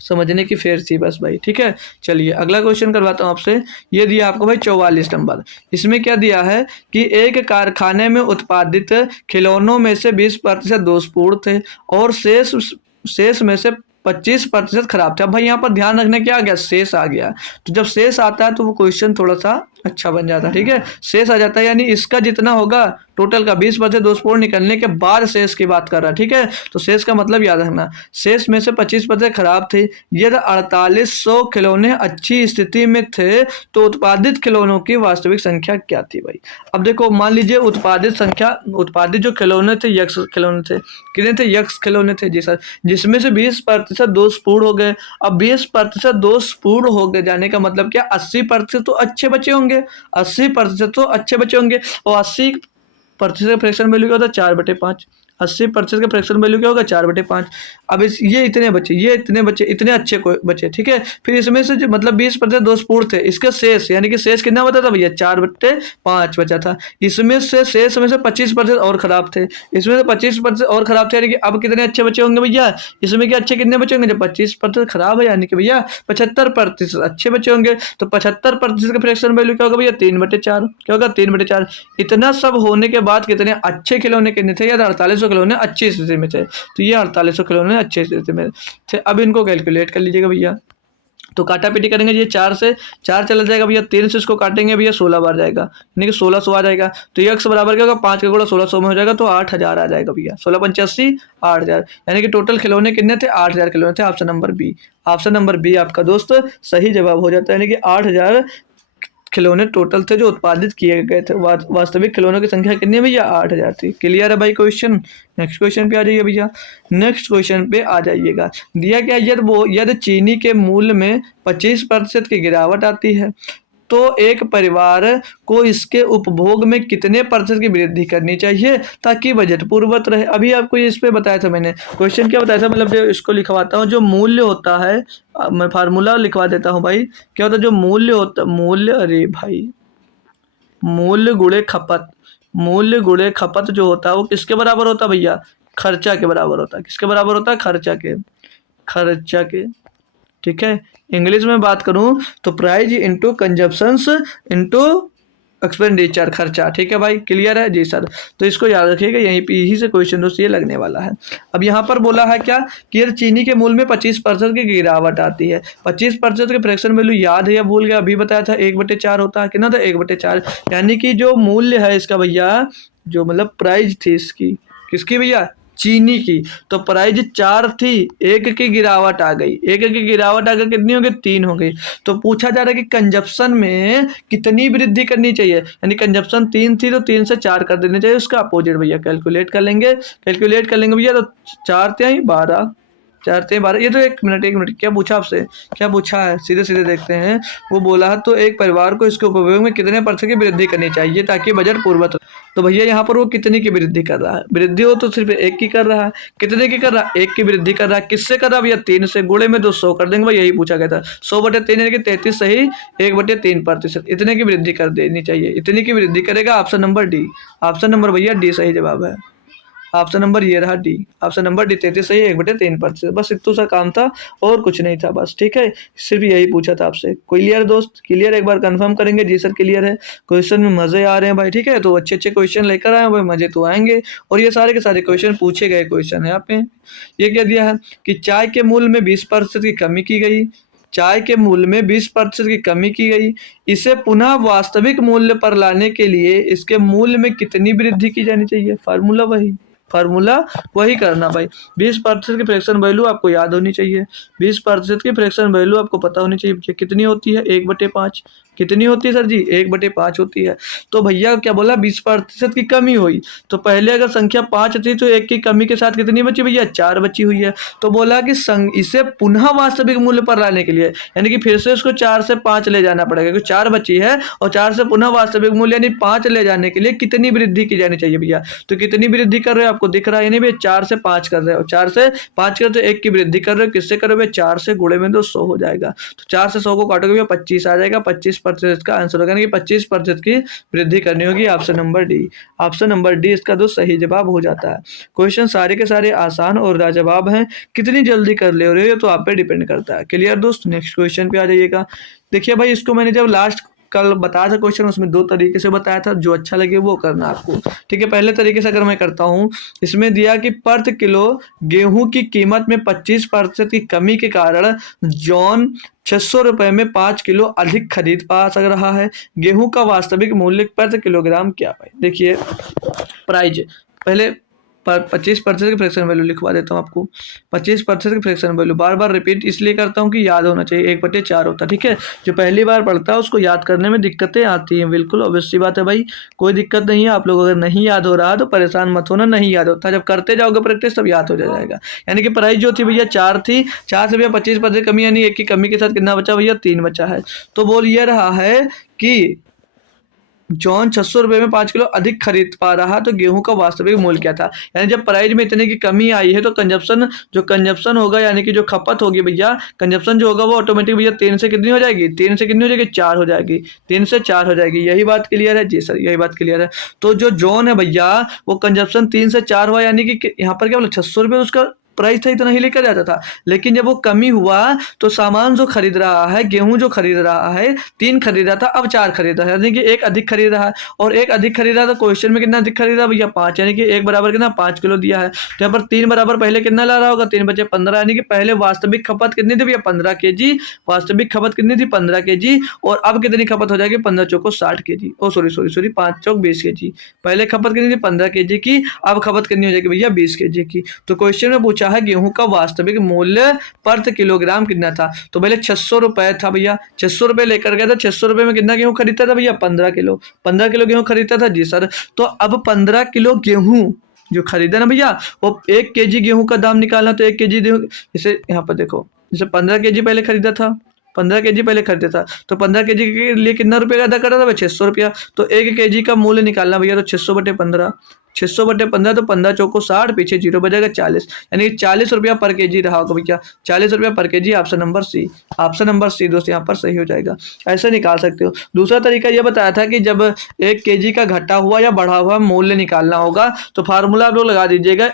समझने की फेर थी बस भाई, ठीक है। चलिए अगला क्वेश्चन करवाता हूँ आपसे, ये दिया आपको भाई 44 नंबर, इसमें क्या दिया है कि एक कारखाने में उत्पादित खिलौनों में से 20% दोषपूर्ण थे और शेष में से 25% खराब थे। अब भाई यहाँ पर ध्यान रखने क्या आ गया, शेष आ गया, तो जब शेष आता है तो वो क्वेश्चन थोड़ा सा अच्छा बन जाता है, ठीक है, शेष आ जाता है, यानी इसका जितना होगा टोटल का 20% दोषपूर्ण निकलने के बाद शेष की बात कर रहा है, ठीक है। तो शेष का मतलब याद रखना, शेष में से 25% खराब थे, यदि 4800 खिलौने अच्छी स्थिति में थे तो उत्पादित खिलौनों की वास्तविक संख्या क्या थी भाई। अब देखो मान लीजिए उत्पादित जो खिलौने थे यक्ष खिलौने थे, कितने थे, यक्ष खिलौने थे जी सर, जिसमें से 20% दोषपूर्ण हो गए। अब 20% दोषपूर्ण हो गए जाने का मतलब क्या, 80% तो अच्छे बचे होंगे, 80% तो अच्छे बचे होंगे, और 80% का फ्रैक्शन वैल्यू क्या होता है 4/5, 80% का फ्रैक्शन वैल्यू क्या होगा 4/5। अब ये इतने बचे, ये इतने बचे, इतने अच्छे को बचे, ठीक है। फिर इसमें से जो मतलब 20% दोषपूर्ण थे, इसका शेष यानी कि शेष कितना बचा था भैया 4/5 बचा था, इसमें से शेष में से 25% और खराब थे, इसमें से 25% और खराब थे, यानी कि अब कितने अच्छे बचे होंगे भैया, इसमें के अच्छे कितने बचे होंगे, जब 25% खराब है यानी कि भैया 75% अच्छे बचे होंगे, तो 75% का फ्रैक्शन वैल्यू क्या होगा भैया 3/4, क्या होगा 3/4। इतना सब होने के बाद कितने अच्छे खिलौने कितने थे यार, 4800 खिलौने अच्छी स्थिति में थे, तो ये 4800 खिलौने अच्छी स्थिति में थे। अब इनको कैलकुलेट कर लीजिएगा भैया, तो काटा पीटी करेंगे, ये 4 से 4 चला जाएगा भैया, 3 से इसको काटेंगे भैया 16 बार जाएगा, यानी कि 1600 आ जाएगा, तो ये x बराबर क्या होगा 5 का गुणा 1600 में हो जाएगा, तो 8000 आ जाएगा भैया, 16×5 = 80, 8000, यानी कि टोटल खिलौने कितने थे 8000 खिलौने थे, option number B, option number B आपका दोस्त सही जवाब हो जाता है, यानी कि 8000 खिलौने टोटल थे जो उत्पादित किए गए थे। वास्तविक खिलौनों की संख्या कितनी है भैया? 8,000 थी। क्लियर है भाई क्वेश्चन? नेक्स्ट क्वेश्चन पे आ जाइए भैया। नेक्स्ट क्वेश्चन पे आ जाइएगा। दिया क्या, यदि चीनी के मूल्य में 25% की गिरावट आती है तो एक परिवार को इसके उपभोग में कितने प्रतिशत की वृद्धि करनी चाहिए ताकि बजट पूर्ववत रहे? अभी आपको इस पे बताया था मैंने। क्वेश्चन क्या बताया था, मतलब जो इसको लिखवाता हूँ, जो मूल्य होता है, मैं फार्मूला लिखवा देता हूँ भाई। क्या होता है जो मूल्य होता, मूल्य, अरे भाई, मूल्य गुणे खपत, मूल्य गुणे खपत जो होता है वो किसके बराबर होता है भैया? खर्चा के बराबर होता है। किसके बराबर होता है? खर्चा के, खर्चा के। ठीक है, इंग्लिश में बात करूं तो price into consumptions into expenditure, खर्चा। ठीक है भाई, क्लियर है जी सर? तो इसको याद रखिएगा, यहीं पे यही से क्वेश्चन दोस्त ये लगने वाला है। अब यहाँ पर बोला है क्या कि यार चीनी के मूल्य में 25% की गिरावट आती है। 25% के फ्रैक्शन वैल्यू याद है या भूल गया? अभी बताया था 1/4 होता है, कितना था? 1/4। यानी कि जो मूल्य है इसका भैया, जो मतलब प्राइस थी इसकी, किसकी भैया? चीनी की। तो प्राइस 4 थी, 1 की गिरावट आ गई, 1 की गिरावट आकर कितनी हो गई? 3 हो गई। तो पूछा जा रहा है कि कंजप्शन में कितनी वृद्धि करनी चाहिए, यानी कंजप्शन 3 थी तो 3 से 4 कर देनी चाहिए। उसका अपोजिट भैया कैलकुलेट कर लेंगे, कैलकुलेट कर लेंगे भैया। तो 4 थे 12, 4 थे 12। ये तो एक मिनट, क्या पूछा आपसे? क्या पूछा है? सीधे सीधे देखते हैं। वो बोला है तो एक परिवार को इसके उपभोग में कितने % की वृद्धि करनी चाहिए ताकि बजट पूर्ववत हो। तो भैया यहाँ पर वो कितने की वृद्धि कर रहा है? वृद्धि हो तो सिर्फ 1 की कर रहा है। कितने की कर रहा है? 1 की वृद्धि कर रहा है। किससे कर रहा है भैया? 3 से। गुणे में 200 कर देंगे भाई, यही पूछा गया था। 100/3 यानी कि 33 सही, 1/3%। इतने की वृद्धि कर देनी चाहिए। इतनी की वृद्धि करेगा। Option number D, option number भैया डी सही जवाब है। ऑप्शन नंबर ये रहा डी, ऑप्शन नंबर डी 33 सही, 1/3%। बस इतना सा काम था और कुछ नहीं था बस। ठीक है, सिर्फ यही पूछा था आपसे। क्लियर दोस्त? क्लियर? एक बार कंफर्म करेंगे जी सर क्लियर है। क्वेश्चन में मजे आ रहे हैं भाई। ठीक है, तो अच्छे अच्छे क्वेश्चन लेकर आए भाई, मजे तो आएंगे। और ये सारे के सारे क्वेश्चन पूछे गए क्वेश्चन है आपने। ये क्या दिया है कि चाय के मूल्य में 20% की कमी की गई, चाय के मूल्य में 20% की कमी की गई। इसे पुनः वास्तविक मूल्य पर लाने के लिए इसके मूल्य में कितनी वृद्धि की जानी चाहिए? फार्मूला वही, फार्मूला वही करना भाई। 20% की फ्रैक्शन वैल्यू आपको याद होनी चाहिए। 20% की फ्रैक्शन वैल्यू आपको पता होनी चाहिए। कितनी होती है? 1/5। कितनी होती है सर जी? 1/5 होती है। तो भैया क्या बोला? 20% की कमी हुई। तो पहले अगर संख्या 5 थी तो 1 की कमी के साथ कितनी बची भैया? 4 बची हुई है। तो बोला कि इसे पुनः वास्तविक मूल्य पर लाने के लिए, यानी कि फिर से उसको 4 से 5 ले जाना पड़ेगा, क्योंकि 4 बची है और 4 से पुनः वास्तविक मूल्य यानी 5 ले जाने के लिए कितनी वृद्धि की जानी चाहिए भैया? तो कितनी वृद्धि कर रहे हो आपको दिख रहा है, यानी भैया 4 से 5 कर रहे हो। 4 से 5 कर तो 1 की वृद्धि कर रहे हो। किससे करोगे? 4 से। गुणे में तो 100 हो जाएगा। तो 4 से 100 को काटोगे भैया 25 आ जाएगा। 25% का आंसर होगा, यानी कि 25% की वृद्धि करनी होगी। Option number D, option number D इसका तो सही जवाब हो जाता है। क्वेश्चन सारे के सारे आसान और लाजवाब हैं। कितनी जल्दी कर ले रहे हो तो आप पे डिपेंड करता है। क्लियर दोस्त? नेक्स्ट क्वेश्चन पे आ जाइएगा। देखिए भाई, इसको मैंने जब लास्ट कल बताया था क्वेश्चन, उसमें 2 तरीके से बताया था, जो अच्छा लगे वो करना आपको। ठीक है, पहले तरीके से अगर मैं करता हूँ, इसमें दिया कि प्रति किलो गेहूं की कीमत में 25% की कमी के कारण जॉन 600 रुपए में 5 किलो अधिक खरीद पा सक रहा है। गेहूं का वास्तविक मूल्य प्रति किलोग्राम क्या है? देखिए प्राइज, पहले 25% की फ्रैक्शन वैल्यू लिखवा देता हूँ आपको। 25% की फ्रैक्शन वैल्यू बार बार रिपीट इसलिए करता हूँ कि याद होना चाहिए। 1/4 होता है। ठीक है, जो पहली बार पढ़ता है उसको याद करने में दिक्कतें आती हैं, बिल्कुल ऑब्वियस बात है भाई। कोई दिक्कत नहीं है, आप लोग अगर नहीं याद हो रहा तो परेशान मत होना, नहीं याद होता, जब करते जाओगे प्रैक्टिस तब याद हो जाएगा। यानी कि प्राइस जो थी भैया 4 थी, 4 से भैया 25% कमी, यानी 1 की कमी के साथ कितना बचा भैया? 3 बचा है। तो बोल ये रहा है कि जॉन 600 रुपए में 5 किलो अधिक खरीद पा रहा, तो गेहूं का वास्तविक मूल्य क्या था? यानी जब प्राइस में इतने की कमी आई है तो कंजप्शन होगा, यानी कि जो खपत होगी भैया, कंजप्शन जो होगा वो ऑटोमेटिक भैया 3 से कितनी हो जाएगी? 3 से कितनी हो जाएगी? 4 हो जाएगी। 3 से 4 हो जाएगी। यही बात क्लियर है जी सर? यही बात क्लियर है। तो जो जॉन है भैया वो कंजप्शन 3 से 4 हुआ, यानी कि यहाँ पर क्या बोला? 600 रुपये उसका प्राइस था, इतना ही लेकर जाता था। लेकिन जब वो कमी हुआ तो सामान जो खरीद रहा है, गेहूं जो खरीद रहा है, 3 खरीद रहा था, अब 4 खरीद रहा है, यानी कि 1 अधिक खरीद रहा है। और 1 अधिक खरीद रहा था, क्वेश्चन में कितना अधिक खरीद रहा भैया? 5, यानी कि 1 बराबर कितना? 5 किलो दिया है। तो यहाँ पर 3 बराबर पहले कितना ला रहा होगा? 3 बचे 15, यानी कि पहले वास्तविक खपत कितनी थी भैया? 15 kg। वास्तविक खपत कितनी थी? 15 kg। और अब कितनी खपत हो जाएगी? 15 चौको 60 kg। ओ सॉरी 5 चौक 20 kg। पहले खपत कितनी थी? 15 kg की। अब खपत कितनी हो जाएगी भैया? 20 kg की। तो क्वेश्चन में पूछा पूछा है गेहूं का वास्तविक मूल्य प्रति किलोग्राम कितना था। तो पहले 600 रुपए था भैया, 600 रुपए लेकर गया था, 600 रुपए में कितना गेहूं खरीदता था भैया, 15 किलो, 15 किलो गेहूं खरीदता था जी सर। तो अब 15 किलो गेहूं जो खरीदा ना भैया, वो 1 kg गेहूं का दाम निकालना। तो 1 kg गेहूं, जैसे यहाँ पर देखो, जैसे 15 kg पहले खरीदा था, 15 kg पहले खरीदा था, तो 15 kg के लिए कितना रुपये का अदा कर रहा था भाई, 600 रुपया। तो 1 kg का मूल्य निकालना भैया, तो 600/15, 600/15, तो 15 चौको 60, पीछे जीरो बचेगा 40, यानी 40 रुपया पर केजी रहा होगा भैया, 40 रुपया पर KG. Option number C, option number C दोस्त यहाँ पर सही हो जाएगा। ऐसे निकाल सकते हो। दूसरा तरीका ये बताया था कि जब 1 kg का घटा हुआ या बढ़ा हुआ मूल्य निकालना होगा, तो फार्मूला आप लोग लगा दीजिएगा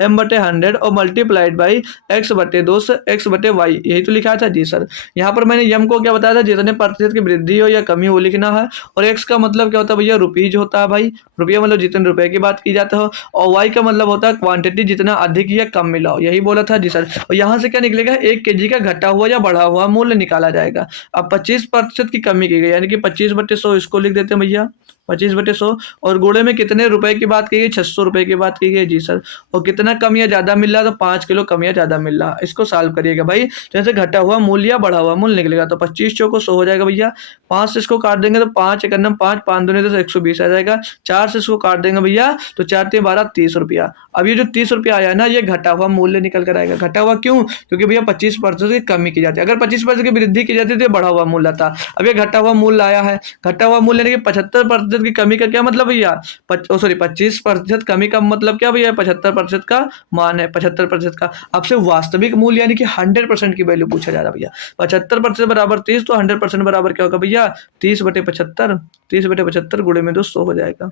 m/100 और मल्टीप्लाइड बाई x/2 x/y, यही तो लिखा था जी सर। यहाँ पर मैंने यम को क्या बताया था, जितने प्रतिशत की वृद्धि हो या कमी हो लिखना है, और x का मतलब क्या होता है भैया, रुपीज होता है भाई, रुपया मतलब जितने रुपए की बात की जाता हो, और y का मतलब होता है क्वांटिटी, जितना अधिक या कम मिला हो, यही बोला था जी सर। और यहाँ से क्या निकलेगा, 1 kg का घटा हुआ या बढ़ा हुआ मूल्य निकाला जाएगा। अब 25% की कमी की गई, यानी कि 25/100 इसको लिख देते हैं भैया, 25/100, और गुणे में कितने रुपए की बात की गई, 600 रुपए की बात की गई जी सर। और कितना कम या ज्यादा मिल रहा है, तो 5 किलो कम या ज्यादा मिल रहा है। इसको सॉल्व करिएगा भाई, जैसे घटा हुआ मूल्य या बढ़ा हुआ मूल्य निकलेगा। तो 25 चौको 100 हो जाएगा भैया, 5 से इसको काट देंगे तो 5 1 5, 5 दूनी 10, 120 आ जाएगा। 4 से इसको काट देंगे भैया, तो 4 3 12, 30 रुपया। अब ये जो 30 रुपया आया ना, ये घटा हुआ मूल्य निकल कर आएगा। घटा हुआ क्यों, क्योंकि भैया 25% की कमी की जाती है। अगर 25% की वृद्धि की जाती तो ये बढ़ा हुआ मूल्य था। अब ये घटा हुआ मूल्य आया है, घटा हुआ मूल्य यानी कि 75% की कमी का क्या मतलब भैया, सॉरी 25% कमी का मतलब क्या भैया, 75% का मान है, 75% का। आपसे वास्तविक मूल्य यानी कि 100% की वैल्यू पूछा जा रहा है भैया। 75% बराबर 30, तो 100% बराबर क्या होगा भैया, 30/75, 30/75 गुणे में 200 हो जाएगा।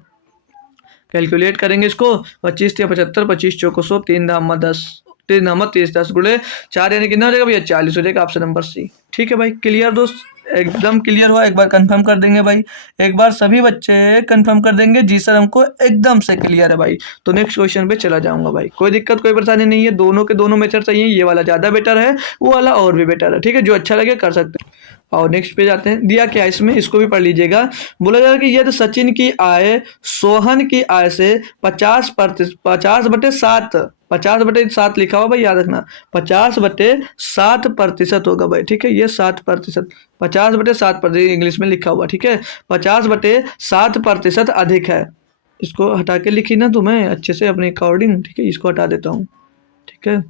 कैलकुलेट करेंगे इसको, 25 या 75, 25 चौको 100, 3 दाम 10, 3 दाम 30, 10 गुणे 4 यानी कितना हो जाएगा भैया, 40 हो जाएगा। ऑप्शन नंबर सी, ठीक है भाई। क्लियर दोस्त, एकदम क्लियर हुआ। एक बार कंफर्म कर देंगे भाई, एक बार सभी बच्चे कंफर्म कर देंगे जी सर हमको एकदम से क्लियर है भाई। तो नेक्स्ट क्वेश्चन पे चला जाऊंगा भाई, कोई दिक्कत कोई परेशानी नहीं है, दोनों के दोनों मेथड सही है, ये वाला ज़्यादा बेटर है, वो वाला और भी बेटर है, ठीक है, जो अच्छा लगे कर सकते हैं। और नेक्स्ट पे जाते हैं, दिया क्या इसमें, इसको भी पढ़ लीजिएगा। बोला जा रहा है कि यदि सचिन की आय सोहन की आय से 50%, 50/7, 50/7 लिखा हुआ भाई, याद रखना, 50/7% होगा भाई, ठीक है, ये 7%, 50/7% इंग्लिश में लिखा हुआ, ठीक है, 50/7% अधिक है। इसको हटा के लिखी ना तुम्हें अच्छे से अपने अकॉर्डिंग, ठीक है, इसको हटा देता हूँ, ठीक है,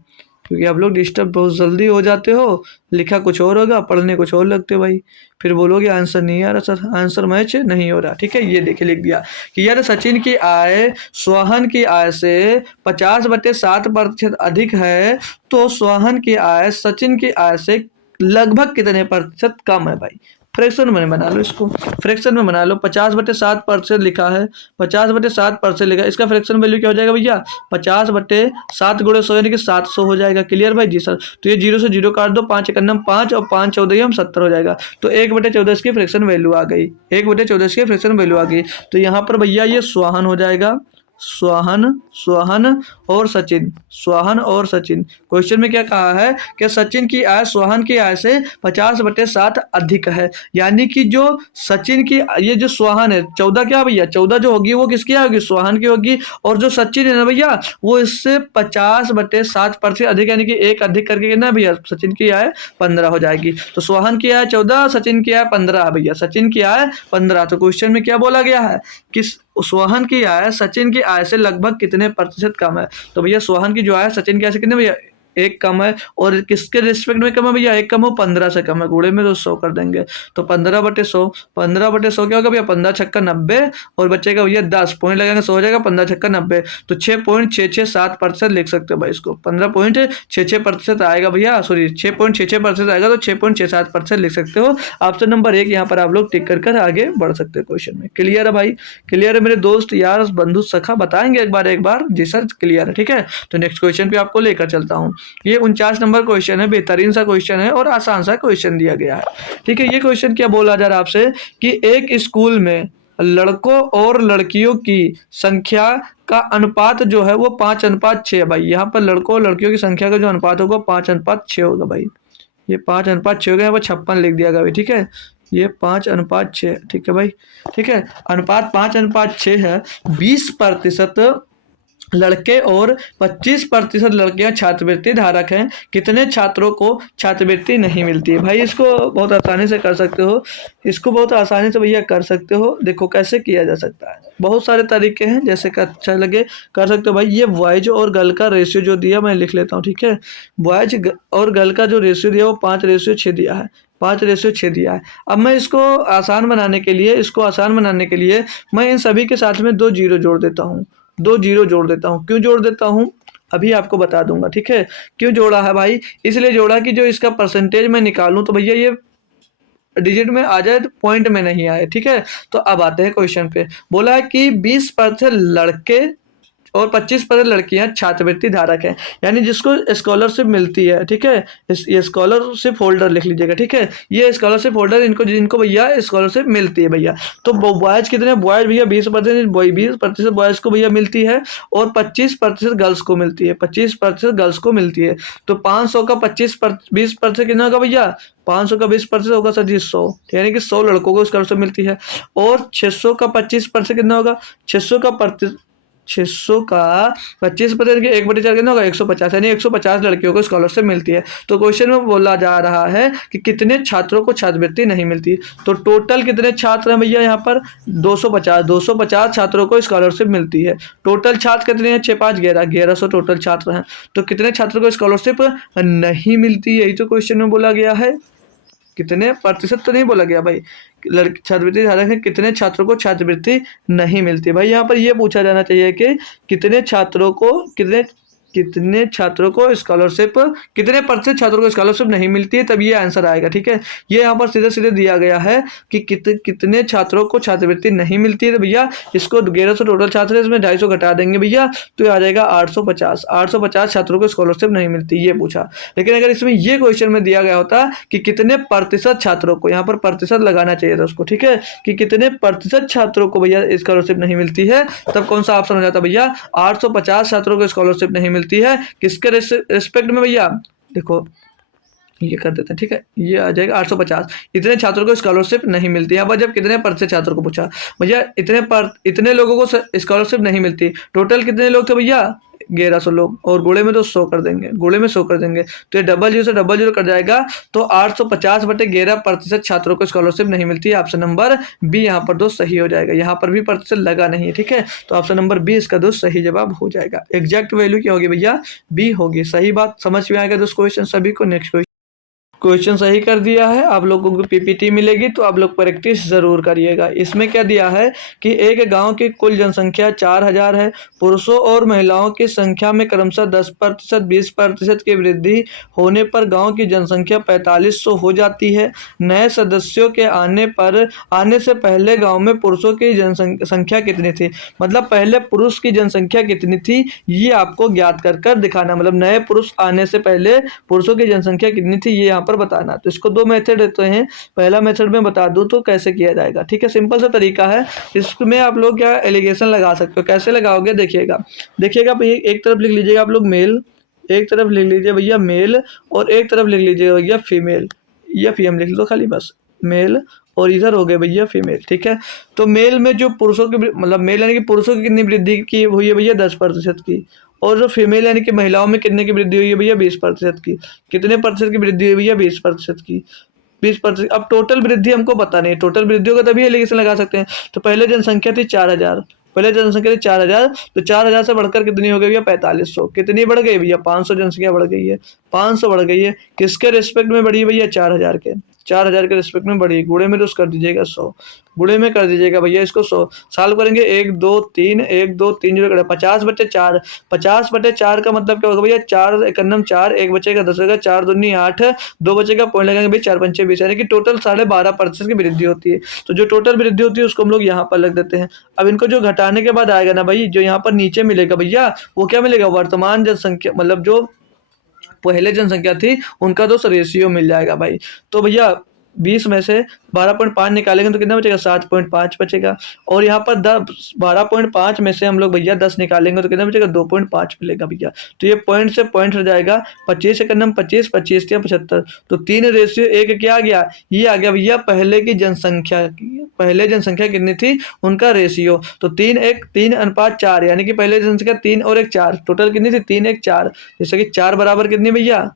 क्योंकि आप लोग डिस्टर्ब बहुत जल्दी हो जाते हो, लिखा कुछ और होगा, पढ़ने कुछ और लगते हो भाई, फिर बोलोगे आंसर नहीं आ रहा सर, आंसर मैच नहीं हो रहा, ठीक है। ये देखिए लिख दिया कि यार सचिन की आय सोहन की आय से 50/7% अधिक है, तो सोहन की आय सचिन की आय से लगभग कितने प्रतिशत कम है भाई। फ्रैक्शन में बना लो इसको, फ्रैक्शन में बना लो, 50/7% लिखा है, 50/7% लिखा है, इसका फ्रैक्शन वैल्यू क्या हो जाएगा भैया, 50/7 गुणे 100 यानी कि 700 हो जाएगा। क्लियर भाई जी सर। तो ये 0 से 0 काट दो, 5 1 5 और 5 14 हम 70 हो जाएगा। तो 1/14 की फ्रैक्शन वैल्यू आ गई, 1/14 की फ्रैक्शन वैल्यू आ गई। तो यहाँ पर भैया ये स्वाहन हो जाएगा, स्वाहन, स्वाहन और सचिन, स्वाहन और सचिन। क्वेश्चन में क्या कहा है कि सचिन की आय स्वाहन की आय से 50/7 अधिक है, यानी कि जो सचिन की ये जो स्वाहन है 14 क्या भैया, 14 जो होगी वो किसकी होगी, स्वाहन की होगी, और जो सचिन है ना भैया वो इससे 50/7% अधिक, यानी कि एक अधिक करके कितना भैया, सचिन की आय 15 हो जाएगी। तो स्वाहन की आय 14, सचिन की आय 15 है भैया, सचिन की आय 15। तो क्वेश्चन में क्या बोला गया है कि सोहन की आय सचिन की आय से लगभग कितने प्रतिशत कम है। तो भैया सोहन की जो आय सचिन की आय से कितने भैया, एक कम है, और किसके रिस्पेक्ट में कम है भैया, एक कम हो 15 से कम है, गुणे में तो 100 कर देंगे। तो 15/100, 15/100 क्या होगा भैया, 15 छक्का 90, और बचेगा भैया 10 पॉइंट लगाएंगे 100 हो जाएगा, 15 छक्का 90, तो 6.667% लिख सकते हो भाई इसको, 15.66% आएगा भैया, सॉरी 6.66% आएगा, तो 6.67% लिख सकते हो। ऑप्शन नंबर 1 यहाँ पर आप लोग टिक कर आगे बढ़ सकते हो क्वेश्चन में। क्लियर है भाई, क्लियर है मेरे दोस्त यार बंधु सखा, बताएंगे एक बार जी सर क्लियर है, ठीक है। तो नेक्स्ट क्वेश्चन पे आपको लेकर चलता हूँ। ये 49 नंबर क्वेश्चन है, बेहतरीन सा क्वेश्चन है और आसान सा क्वेश्चन दिया गया है, ठीक है। ये क्वेश्चन क्या बोला जा रहा है आपसे कि एक स्कूल में लड़कों और लड़कियों की संख्या का अनुपात जो है वो 5:6 है भाई। यहाँ पर लड़कों और लड़कियों की संख्या का जो अनुपात होगा 5:6 होगा भाई। ये 5:6 हो गया, यहाँ पर 56 लिख दिया गया भाई, ठीक है। ये 5:6, ठीक है भाई, ठीक है। अनुपात 5:6 है। 20% लड़के और 25% लड़कियां छात्रवृत्ति धारक हैं, कितने छात्रों को छात्रवृत्ति नहीं मिलती है। भाई इसको बहुत आसानी से कर सकते हो, इसको बहुत आसानी से भैया कर सकते हो। देखो कैसे किया जा सकता है, बहुत सारे तरीके हैं, जैसे कि अच्छा लगे कर सकते हो। भाई ये बॉयज और गर्ल का रेशियो जो दिया मैं लिख लेता हूँ, ठीक है। बॉयज और गर्ल का जो रेशियो दिया वो 5:6 दिया है, 5:6 दिया है। अब मैं इसको आसान बनाने के लिए, मैं इन सभी के साथ में 2 जीरो जोड़ देता हूँ, 2 जीरो जोड़ देता हूँ। क्यों जोड़ देता हूँ अभी आपको बता दूंगा, ठीक है। क्यों जोड़ा है भाई, इसलिए जोड़ा कि जो इसका परसेंटेज मैं निकालूं तो भैया ये डिजिट में आ जाए, तो पॉइंट में नहीं आए, ठीक है। तो अब आते हैं क्वेश्चन पे। बोला है कि 20% लड़के और 25% लड़कियां छात्रवृत्ति धारक हैं, यानी जिसको स्कॉलरशिप मिलती है, ठीक है। ये स्कॉलरशिप होल्डर लिख लीजिएगा, ठीक है। ये स्कॉलरशिप होल्डर इनको जिनको भैया स्कॉलरशिप मिलती है भैया। तो बॉयज कितने, बॉयज भैया 20% बॉयज को भैया मिलती है और 25% गर्ल्स को मिलती है, 25% गर्ल्स को मिलती है। तो 500 का 20% कितना होगा भैया, 500 का 20% होगा सर जी 100, यानी कि 100 लड़कों को स्कॉलरशिप मिलती है। और 600 का 25% कितना होगा, 600 का 600 का 25% 1/4 कितना होगा, 150, यानी 150 लड़कियों को स्कॉलरशिप मिलती है। तो क्वेश्चन में बोला जा रहा है कि कितने छात्रों को छात्रवृत्ति नहीं मिलती। तो टोटल कितने छात्र हैं भैया यहाँ पर, 250 छात्रों को स्कॉलरशिप मिलती है। टोटल छात्र कितने हैं, 6 5 11, 1100 टोटल छात्र हैं। तो कितने छात्रों को स्कॉलरशिप नहीं मिलती, यही तो क्वेश्चन में बोला गया है। कितने प्रतिशत तो नहीं बोला गया भाई, लड़की छात्रवृत्ति धारक है, कितने छात्रों को छात्रवृत्ति नहीं मिलती। भाई यहाँ पर ये पूछा जाना चाहिए कि कितने छात्रों को, कितने छात्रों को स्कॉलरशिप, कितने प्रतिशत छात्रों को स्कॉलरशिप नहीं मिलती है, तब ये आंसर आएगा, ठीक है। ये यहाँ पर सीधे सीधे दिया गया है कि कितने छात्रों को छात्रवृत्ति नहीं मिलती है, तो भैया इसको 1100 टोटल छात्र है, इसमें 250 घटा देंगे भैया, तो आ जाएगा 850 छात्रों को स्कॉलरशिप नहीं मिलती, ये पूछा। लेकिन अगर इसमें ये क्वेश्चन में दिया गया होता कि कितने प्रतिशत छात्रों को, यहाँ पर प्रतिशत लगाना चाहिए था उसको, ठीक है, कि कितने प्रतिशत छात्रों को भैया स्कॉलरशिप नहीं मिलती है, तब कौन सा ऑप्शन हो जाता भैया, 850 छात्रों को स्कॉलरशिप नहीं मिलती है। किसके रिस्पेक्ट में भैया, देखो ये कर देते हैं, ठीक है। ये आ जाएगा 850, इतने छात्रों को स्कॉलरशिप नहीं मिलती है। अब जब कितने प्रतिशत छात्रों को पूछा भैया, इतने लोगों को स्कॉलरशिप नहीं मिलती, टोटल कितने लोग थे भैया, 1100 लोग, और गुणे में तो 100 कर देंगे, गुणे में 100 कर देंगे, तो ये डबल जीरो से डबल जीरो कर जाएगा। तो 850/11% छात्रों को स्कॉलरशिप नहीं मिलती है। ऑप्शन नंबर बी यहाँ पर दोस्त सही हो जाएगा, यहाँ पर भी प्रतिशत लगा नहीं है, ठीक है। तो ऑप्शन नंबर बी इसका दोस्त सही जवाब हो जाएगा। एग्जैक्ट वैल्यू क्या होगी भैया, बी होगी। सही बात समझ में आएगा दोस्त क्वेश्चन सभी को। नेक्स्ट क्वेश्चन सही कर दिया है, आप लोगों को पीपीटी मिलेगी तो आप लोग प्रैक्टिस जरूर करिएगा। इसमें क्या दिया है कि एक गांव की कुल जनसंख्या 4000 है, पुरुषों और महिलाओं की संख्या में क्रमशः 10%, 20% की वृद्धि होने पर गांव की जनसंख्या 4500 हो जाती है। नए सदस्यों के आने से पहले गांव में पुरुषों की जनसंख्या कितनी थी, मतलब पहले पुरुष की जनसंख्या कितनी थी, ये आपको ज्ञात कर कर दिखाना। मतलब नए पुरुष आने से पहले पुरुषों की जनसंख्या कितनी थी, ये यहाँ पर बताना। तो इसको 2 मेथड देते हैं, पहला मेथड में बता दूं तो कैसे किया जाएगा, ठीक है। सिंपल सा तरीका है, इसमें आप लोग क्या एलिगेशन लगा सकते हो। कैसे लगाओगे, देखिएगा भैया, एक तरफ लिख लीजिएगा आप लोग मेल, एक तरफ लिख लीजिए भैया मेल, और एक तरफ लिख लीजिएगा भैया फीमेल, या फीएम लिख लो खाली बस, मेल, और इधर हो गए भैया फीमेल, ठीक है। तो मेल में जो पुरुषों की, मतलब मेल यानी कि पुरुषों की कितनी वृद्धि की हुई है भैया, 10% की, और जो फीमेल यानी कि महिलाओं में कितने की वृद्धि हुई है भैया, 20% की। कितने प्रतिशत की वृद्धि हुई भैया, 20% की, 20%। अब टोटल वृद्धि हमको पता नहीं, टोटल वृद्धि होगा तभी एलिगेशन लगा सकते हैं। तो पहले जनसंख्या थी 4000, पहले जनसंख्या थी 4000, तो 4000 से बढ़कर कितनी हो गई भैया, 4500। कितनी बढ़ गई भैया, 500 जनसंख्या बढ़ गई है, 500 बढ़ गई है। किसके रिस्पेक्ट में बढ़ी है भैया, 4000 के, 4000 के रिस्पेक्ट में बढ़ी। गुणे में तो कर दीजिएगा 100, गुणे में कर दीजिएगा भैया इसको 100। सॉल्व करेंगे 1 2 3 1 2 3 0 50/4, 50/4 का मतलब क्या होगा भैया, 4 एकन्नम 4, 1 बचेगा 10 होगा, 4 दूनी 8, 2 बचेगा, पॉइंट लगाएंगे भाई 4 पंचे 20, यानी कि टोटल 12.5% की वृद्धि होती है। तो जो टोटल वृद्धि होती है उसको हम लोग यहाँ पर लग देते हैं। अब इनको जो घटाने के बाद आएगा ना भाई, जो यहाँ पर नीचे मिलेगा भैया, वो क्या मिलेगा, वर्तमान जनसंख्या, मतलब जो पहले जनसंख्या थी उनका दोस्त रेशियो मिल जाएगा भाई। तो भैया 20 में से 12.5 निकालेंगे तो कितना बचेगा, 7.5 बचेगा। और यहाँ पर 12.5 में से हम लोग भैया 10 निकालेंगे तो कितना बचेगा, 2.5 मिलेगा भैया। तो ये पॉइंट से पॉइंट हट जाएगा, 25 से करना 25, 25 या 75, तो 3:1 क्या आ गया, ये आ गया भैया पहले की जनसंख्या, पहले जनसंख्या कितनी थी उनका रेशियो। तो 3:4, यानी कि पहले जनसंख्या 3 और 1 4, टोटल कितनी थी 3:1 4, जैसे कि 4 बराबर कितनी भैया,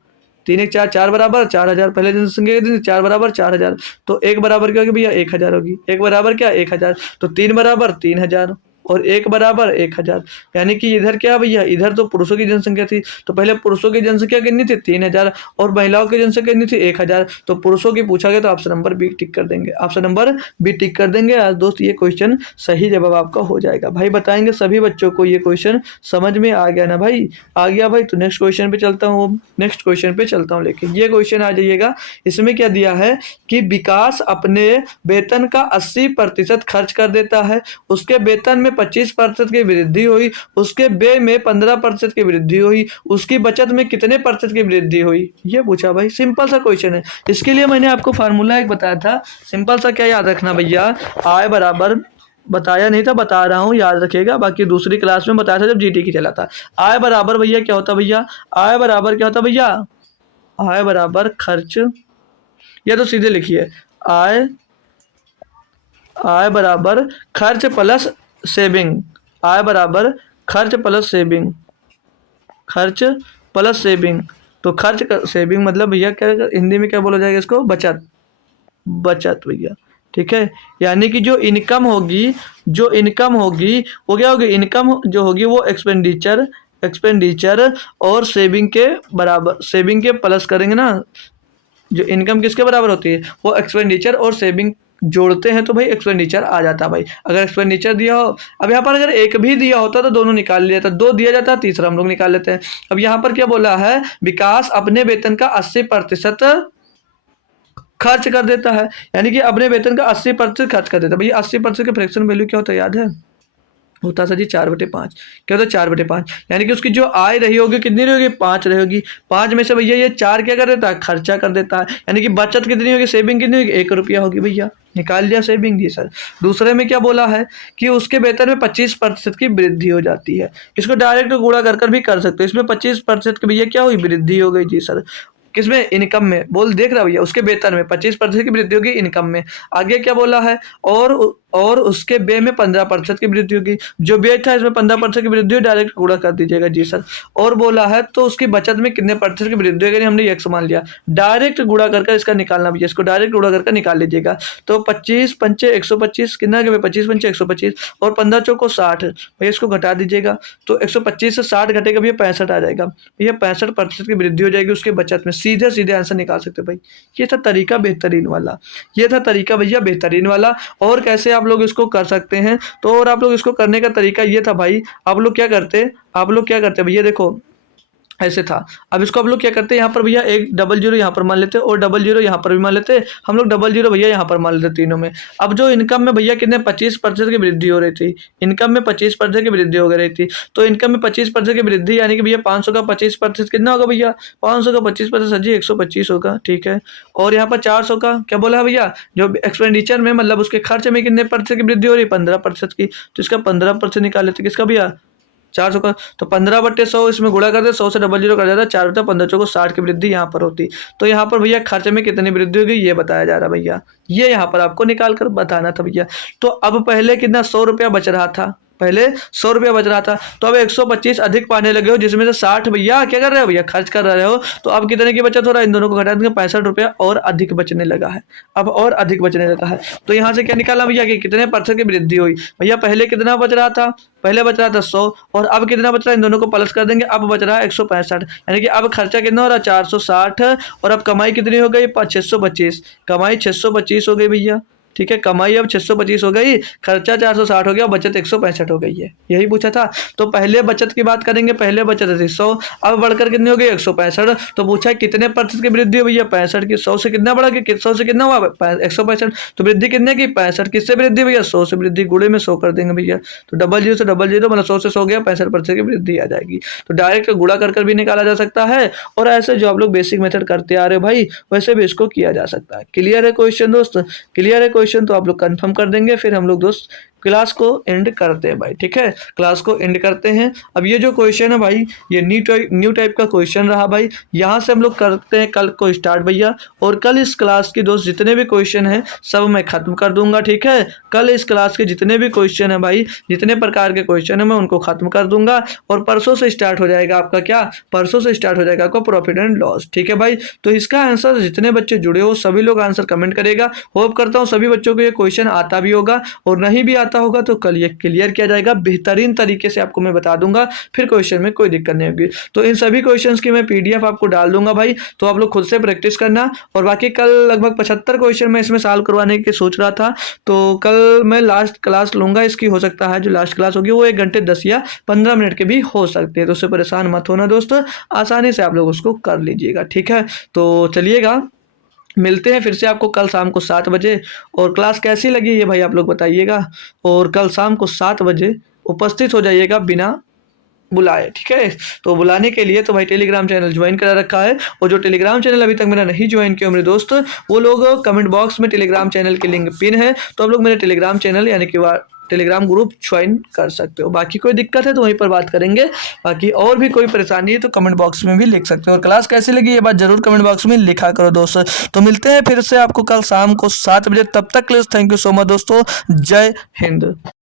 3:1 4, 4 बराबर 4,000, पहले जनसंख्या कितनी थी 4 बराबर 4,000, तो 1 बराबर क्या होगी भैया 1,000 होगी, 1 बराबर क्या 1,000, तो 3 बराबर 3,000 और 1 बराबर 1,000, यानी कि इधर क्या भैया, इधर तो पुरुषों की जनसंख्या थी, तो पहले पुरुषों की जनसंख्या कितनी थी 3,000 और महिलाओं की जनसंख्या कितनी थी 1,000, तो पुरुषों की पूछा गया तो ऑप्शन नंबर बी टिक कर देंगे, ऑप्शन नंबर बी टिक कर देंगे। आज दोस्त ये क्वेश्चन सही जवाब आपका हो जाएगा भाई। बताएंगे सभी बच्चों को ये क्वेश्चन समझ में आ गया ना भाई, आ गया भाई। तो नेक्स्ट क्वेश्चन पे चलता हूँ, नेक्स्ट क्वेश्चन पे चलता हूँ लेकिन ये क्वेश्चन आ जाइएगा। इसमें क्या दिया है कि विकास अपने वेतन का 80% खर्च कर देता है, उसके वेतन में 25% की वृद्धि हुई, उसके व्यय में 15% की वृद्धि हुई, उसकी बचत में कितने प्रतिशत की वृद्धि हुई, ये पूछा भाई। सिंपल सा क्वेश्चन है, इसके लिए मैंने आपको फार्मूला एक बताया था, सिंपल सा क्या याद रखना भैया, आय बराबर, बताया नहीं था बता रहा हूँ याद रखिएगा, बाकी दूसरी क्लास में बताया था जब जीटी की चला था। आय बराबर भैया क्या होता भैया, आय बराबर क्या होता भैया, आय बराबर खर्च, या तो सीधे लिखिए आय, आय बराबर खर्च प्लस सेविंग, आय बराबर खर्च प्लस सेविंग, खर्च प्लस सेविंग। तो खर्च सेविंग मतलब भैया क्या, हिंदी में क्या बोला जाएगा इसको, बचत, बचत भैया, ठीक है। यानी कि जो इनकम होगी, जो इनकम होगी वो क्या होगी, इनकम जो होगी वो एक्सपेंडिचर, एक्सपेंडिचर और सेविंग के बराबर, सेविंग के प्लस करेंगे ना, जो इनकम किसके बराबर होती है, वो एक्सपेंडिचर और सेविंग जोड़ते हैं तो भाई एक्सपेंडिचर आ जाता है भाई। अगर एक्सपेंडिचर दिया हो, अब यहाँ पर अगर एक भी दिया होता तो दोनों निकाल लिया था, दो दिया जाता तीसरा हम लोग निकाल लेते हैं। अब यहाँ पर क्या बोला है, विकास अपने वेतन का 80% खर्च कर देता है, यानी कि अपने वेतन का 80% खर्च कर देता है। भैया 80% का फ्रैक्शन वैल्यू क्या होता है याद है, होता सर जी 4/5, क्या होता है 4/5, यानी कि उसकी जो आय रही होगी कितनी रहेगी 5 रहेगी, 5 में से भैया ये 4 क्या कर देता है, खर्चा कर देता है, यानी कि बचत कितनी होगी, सेविंग कितनी होगी, 1 रुपया होगी भैया, निकाल लिया सेविंग जी सर। दूसरे में क्या बोला है कि उसके वेतन में 25% की वृद्धि हो जाती है, इसको डायरेक्ट गुणा कर कर भी कर सकते हो, इसमें 25% की भैया क्या हुई, वृद्धि हो गई जी सर, किसमें, इनकम में, बोल देख रहा भैया, उसके वेतन में 25% की वृद्धि होगी इनकम में। आगे क्या बोला है, और उसके व्यय में 15% की वृद्धि होगी, जो व्यय था इसमें 15% की वृद्धि हो, डायरेक्ट गुणा कर दीजिएगा जी सर। और बोला है तो उसकी बचत में कितने प्रतिशत की वृद्धि होगी, हमने 100 मान लिया, डायरेक्ट गुणा करके इसका निकालना भैया, इसको डायरेक्ट गुणा करके निकाल लीजिएगा। तो 25 पंचे 125 कितना, 25 पंचे 125 और 15 चौको 60, भैया इसको घटा दीजिएगा, तो 125 से 60 घटेगा भैया 65 आ जाएगा, भैया 65% की वृद्धि हो जाएगी उसके बचत में, सीधे सीधे आंसर निकाल सकते भाई। ये था तरीका बेहतरीन वाला, ये था तरीका भैया बेहतरीन वाला। और कैसे आप लोग इसको कर सकते हैं, तो और आप लोग इसको करने का तरीका ये था भाई, आप लोग क्या करते, आप लोग क्या करते भैया, देखो ऐसे था। अब इसको हम लोग क्या करते हैं, यहाँ पर भैया एक 00 यहाँ पर मान लेते और 00 यहाँ पर भी मान लेते, हम लोग 00 भैया यहाँ पर मान लेते तीनों में। अब जो इनकम में भैया कितने 25% की वृद्धि हो रही थी, इनकम में 25% की वृद्धि हो रही थी, तो इनकम में 25% की वृद्धि यानी कि भैया 500 का 25% कितना होगा भैया, 500 का 25% सर जी 125 होगा, ठीक है। और यहाँ पर 400 का क्या बोला है भैया, जो एक्सपेंडिचर में मतलब उसके खर्च में कितने प्रतिशत की वृद्धि हो रही है, 15% की, तो इसका 15% निकाल लेते, किसका भैया 400 का, तो 15/100 इसमें गुणा कर दे, 100 से 00 कर जाता है, 4/15 को 60 की वृद्धि यहाँ पर होती। तो यहाँ पर भैया खर्चे में कितनी वृद्धि होगी ये बताया जा रहा है भैया, ये यहाँ पर आपको निकाल कर बताना था भैया। तो अब पहले कितना 100 रुपया बच रहा था, पहले 100 रुपया बच रहा था, तो अब 125 अधिक पाने लगे हो, जिसमें से 60 भैया क्या कर रहे हो भैया, खर्च कर रहे हो, तो अब कितने की बचत हो रहा है, इन दोनों को घटा देंगे 65 रुपया और अधिक बचने लगा है, अब और अधिक बचने लगा है। तो यहाँ से क्या निकाला भैया कि कितने % की वृद्धि हुई, भैया पहले कितना बच रहा था, पहले बच रहा था 100 और अब कितना बच रहा है, इन दोनों को प्लस कर देंगे, अब बच रहा है 165, यानी कि अब खर्चा कितना हो रहा है 460 और अब कमाई कितनी हो गई 625, कमाई 625 हो गई भैया, ठीक है, कमाई अब 625 हो गई, खर्चा 460 हो गया, बचत 165 हो गई है, यही पूछा था। तो पहले बचत की बात करेंगे, पहले बचत थी 100, अब बढ़कर कितनी हो गई 165। तो पूछा है कितने प्रतिशत की वृद्धि हुई है, 65 की। 100 से कितना बढ़ा कि 100 से कितना हुआ 165, तो वृद्धि कितने की 65। किससे वृद्धि भैया 100 से वृद्धि, गुणे में 100 कर देंगे भैया, तो डबल जीरो से डबल जीरो मतलब 100 से 100 गया, 65% की वृद्धि आ जाएगी। तो डायरेक्ट गुणा कर भी निकाला जा सकता है, और ऐसे जो आप लोग बेसिक मेथड करते आ रहे हो भाई वैसे भी इसको किया जा सकता है। क्लियर है क्वेश्चन दोस्त, क्लियर है क्वेश्चन, तो आप लोग कंफर्म कर देंगे, फिर हम लोग दोस्त क्लास को एंड करते हैं भाई, ठीक है, क्लास को एंड करते हैं। अब ये जो क्वेश्चन है भाई ये न्यू टाइप का क्वेश्चन रहा भाई, यहाँ से हम लोग करते हैं कल को स्टार्ट भैया, और कल इस क्लास की दोस्त जितने भी क्वेश्चन हैं सब मैं खत्म कर दूंगा, ठीक है। कल इस क्लास के जितने भी क्वेश्चन है भाई, जितने प्रकार के क्वेश्चन है मैं उनको खत्म कर दूंगा, और परसों से स्टार्ट हो जाएगा आपका क्या, परसों से स्टार्ट हो जाएगा आपका प्रॉफिट एंड लॉस, ठीक है भाई। तो इसका आंसर जितने बच्चे जुड़े हो सभी लोग आंसर कमेंट करेगा, होप करता हूँ सभी बच्चों को ये क्वेश्चन आता भी होगा, और नहीं भी आता होगा तो कल ये क्लियर किया जाएगा बेहतरीन तरीके से, आपको मैं बता दूंगा, फिर क्वेश्चन में कोई दिक्कत नहीं होगी। तो इन सभी क्वेश्चंस की मैं पीडीएफ आपको डाल दूंगा भाई, तो आप लोग खुद से प्रैक्टिस करना। और बाकी कल लगभग 75 क्वेश्चन मैं इसमें सॉल्व करवाने की सोच रहा था, तो कल मैं लास्ट क्लास लूंगा इसकी, हो सकता है जो लास्ट क्लास होगी वो 1 घंटे 10 या 15 मिनट के भी हो सकती है, तो उससे परेशान मत होना दोस्तों, आसानी से आप लोग उसको कर लीजिएगा, ठीक है। तो चलिएगा मिलते हैं फिर से आपको कल शाम को 7 बजे, और क्लास कैसी लगी ये भाई आप लोग बताइएगा, और कल शाम को 7 बजे उपस्थित हो जाइएगा बिना बुलाए, ठीक है। तो बुलाने के लिए तो भाई टेलीग्राम चैनल ज्वाइन करा रखा है, और जो टेलीग्राम चैनल अभी तक मेरा नहीं ज्वाइन किया मेरे दोस्त, वो लोग कमेंट बॉक्स में टेलीग्राम चैनल की लिंक पिन है, तो आप लोग मेरे टेलीग्राम चैनल यानी कि टेलीग्राम ग्रुप ज्वाइन कर सकते हो। बाकी कोई दिक्कत है तो वहीं पर बात करेंगे, बाकी और भी कोई परेशानी है तो कमेंट बॉक्स में भी लिख सकते हो, और क्लास कैसी लगी ये बात जरूर कमेंट बॉक्स में लिखा करो दोस्तों। तो मिलते हैं फिर से आपको कल शाम को 7 बजे, तब तक थैंक यू सो मच दोस्तों, जय हिंद।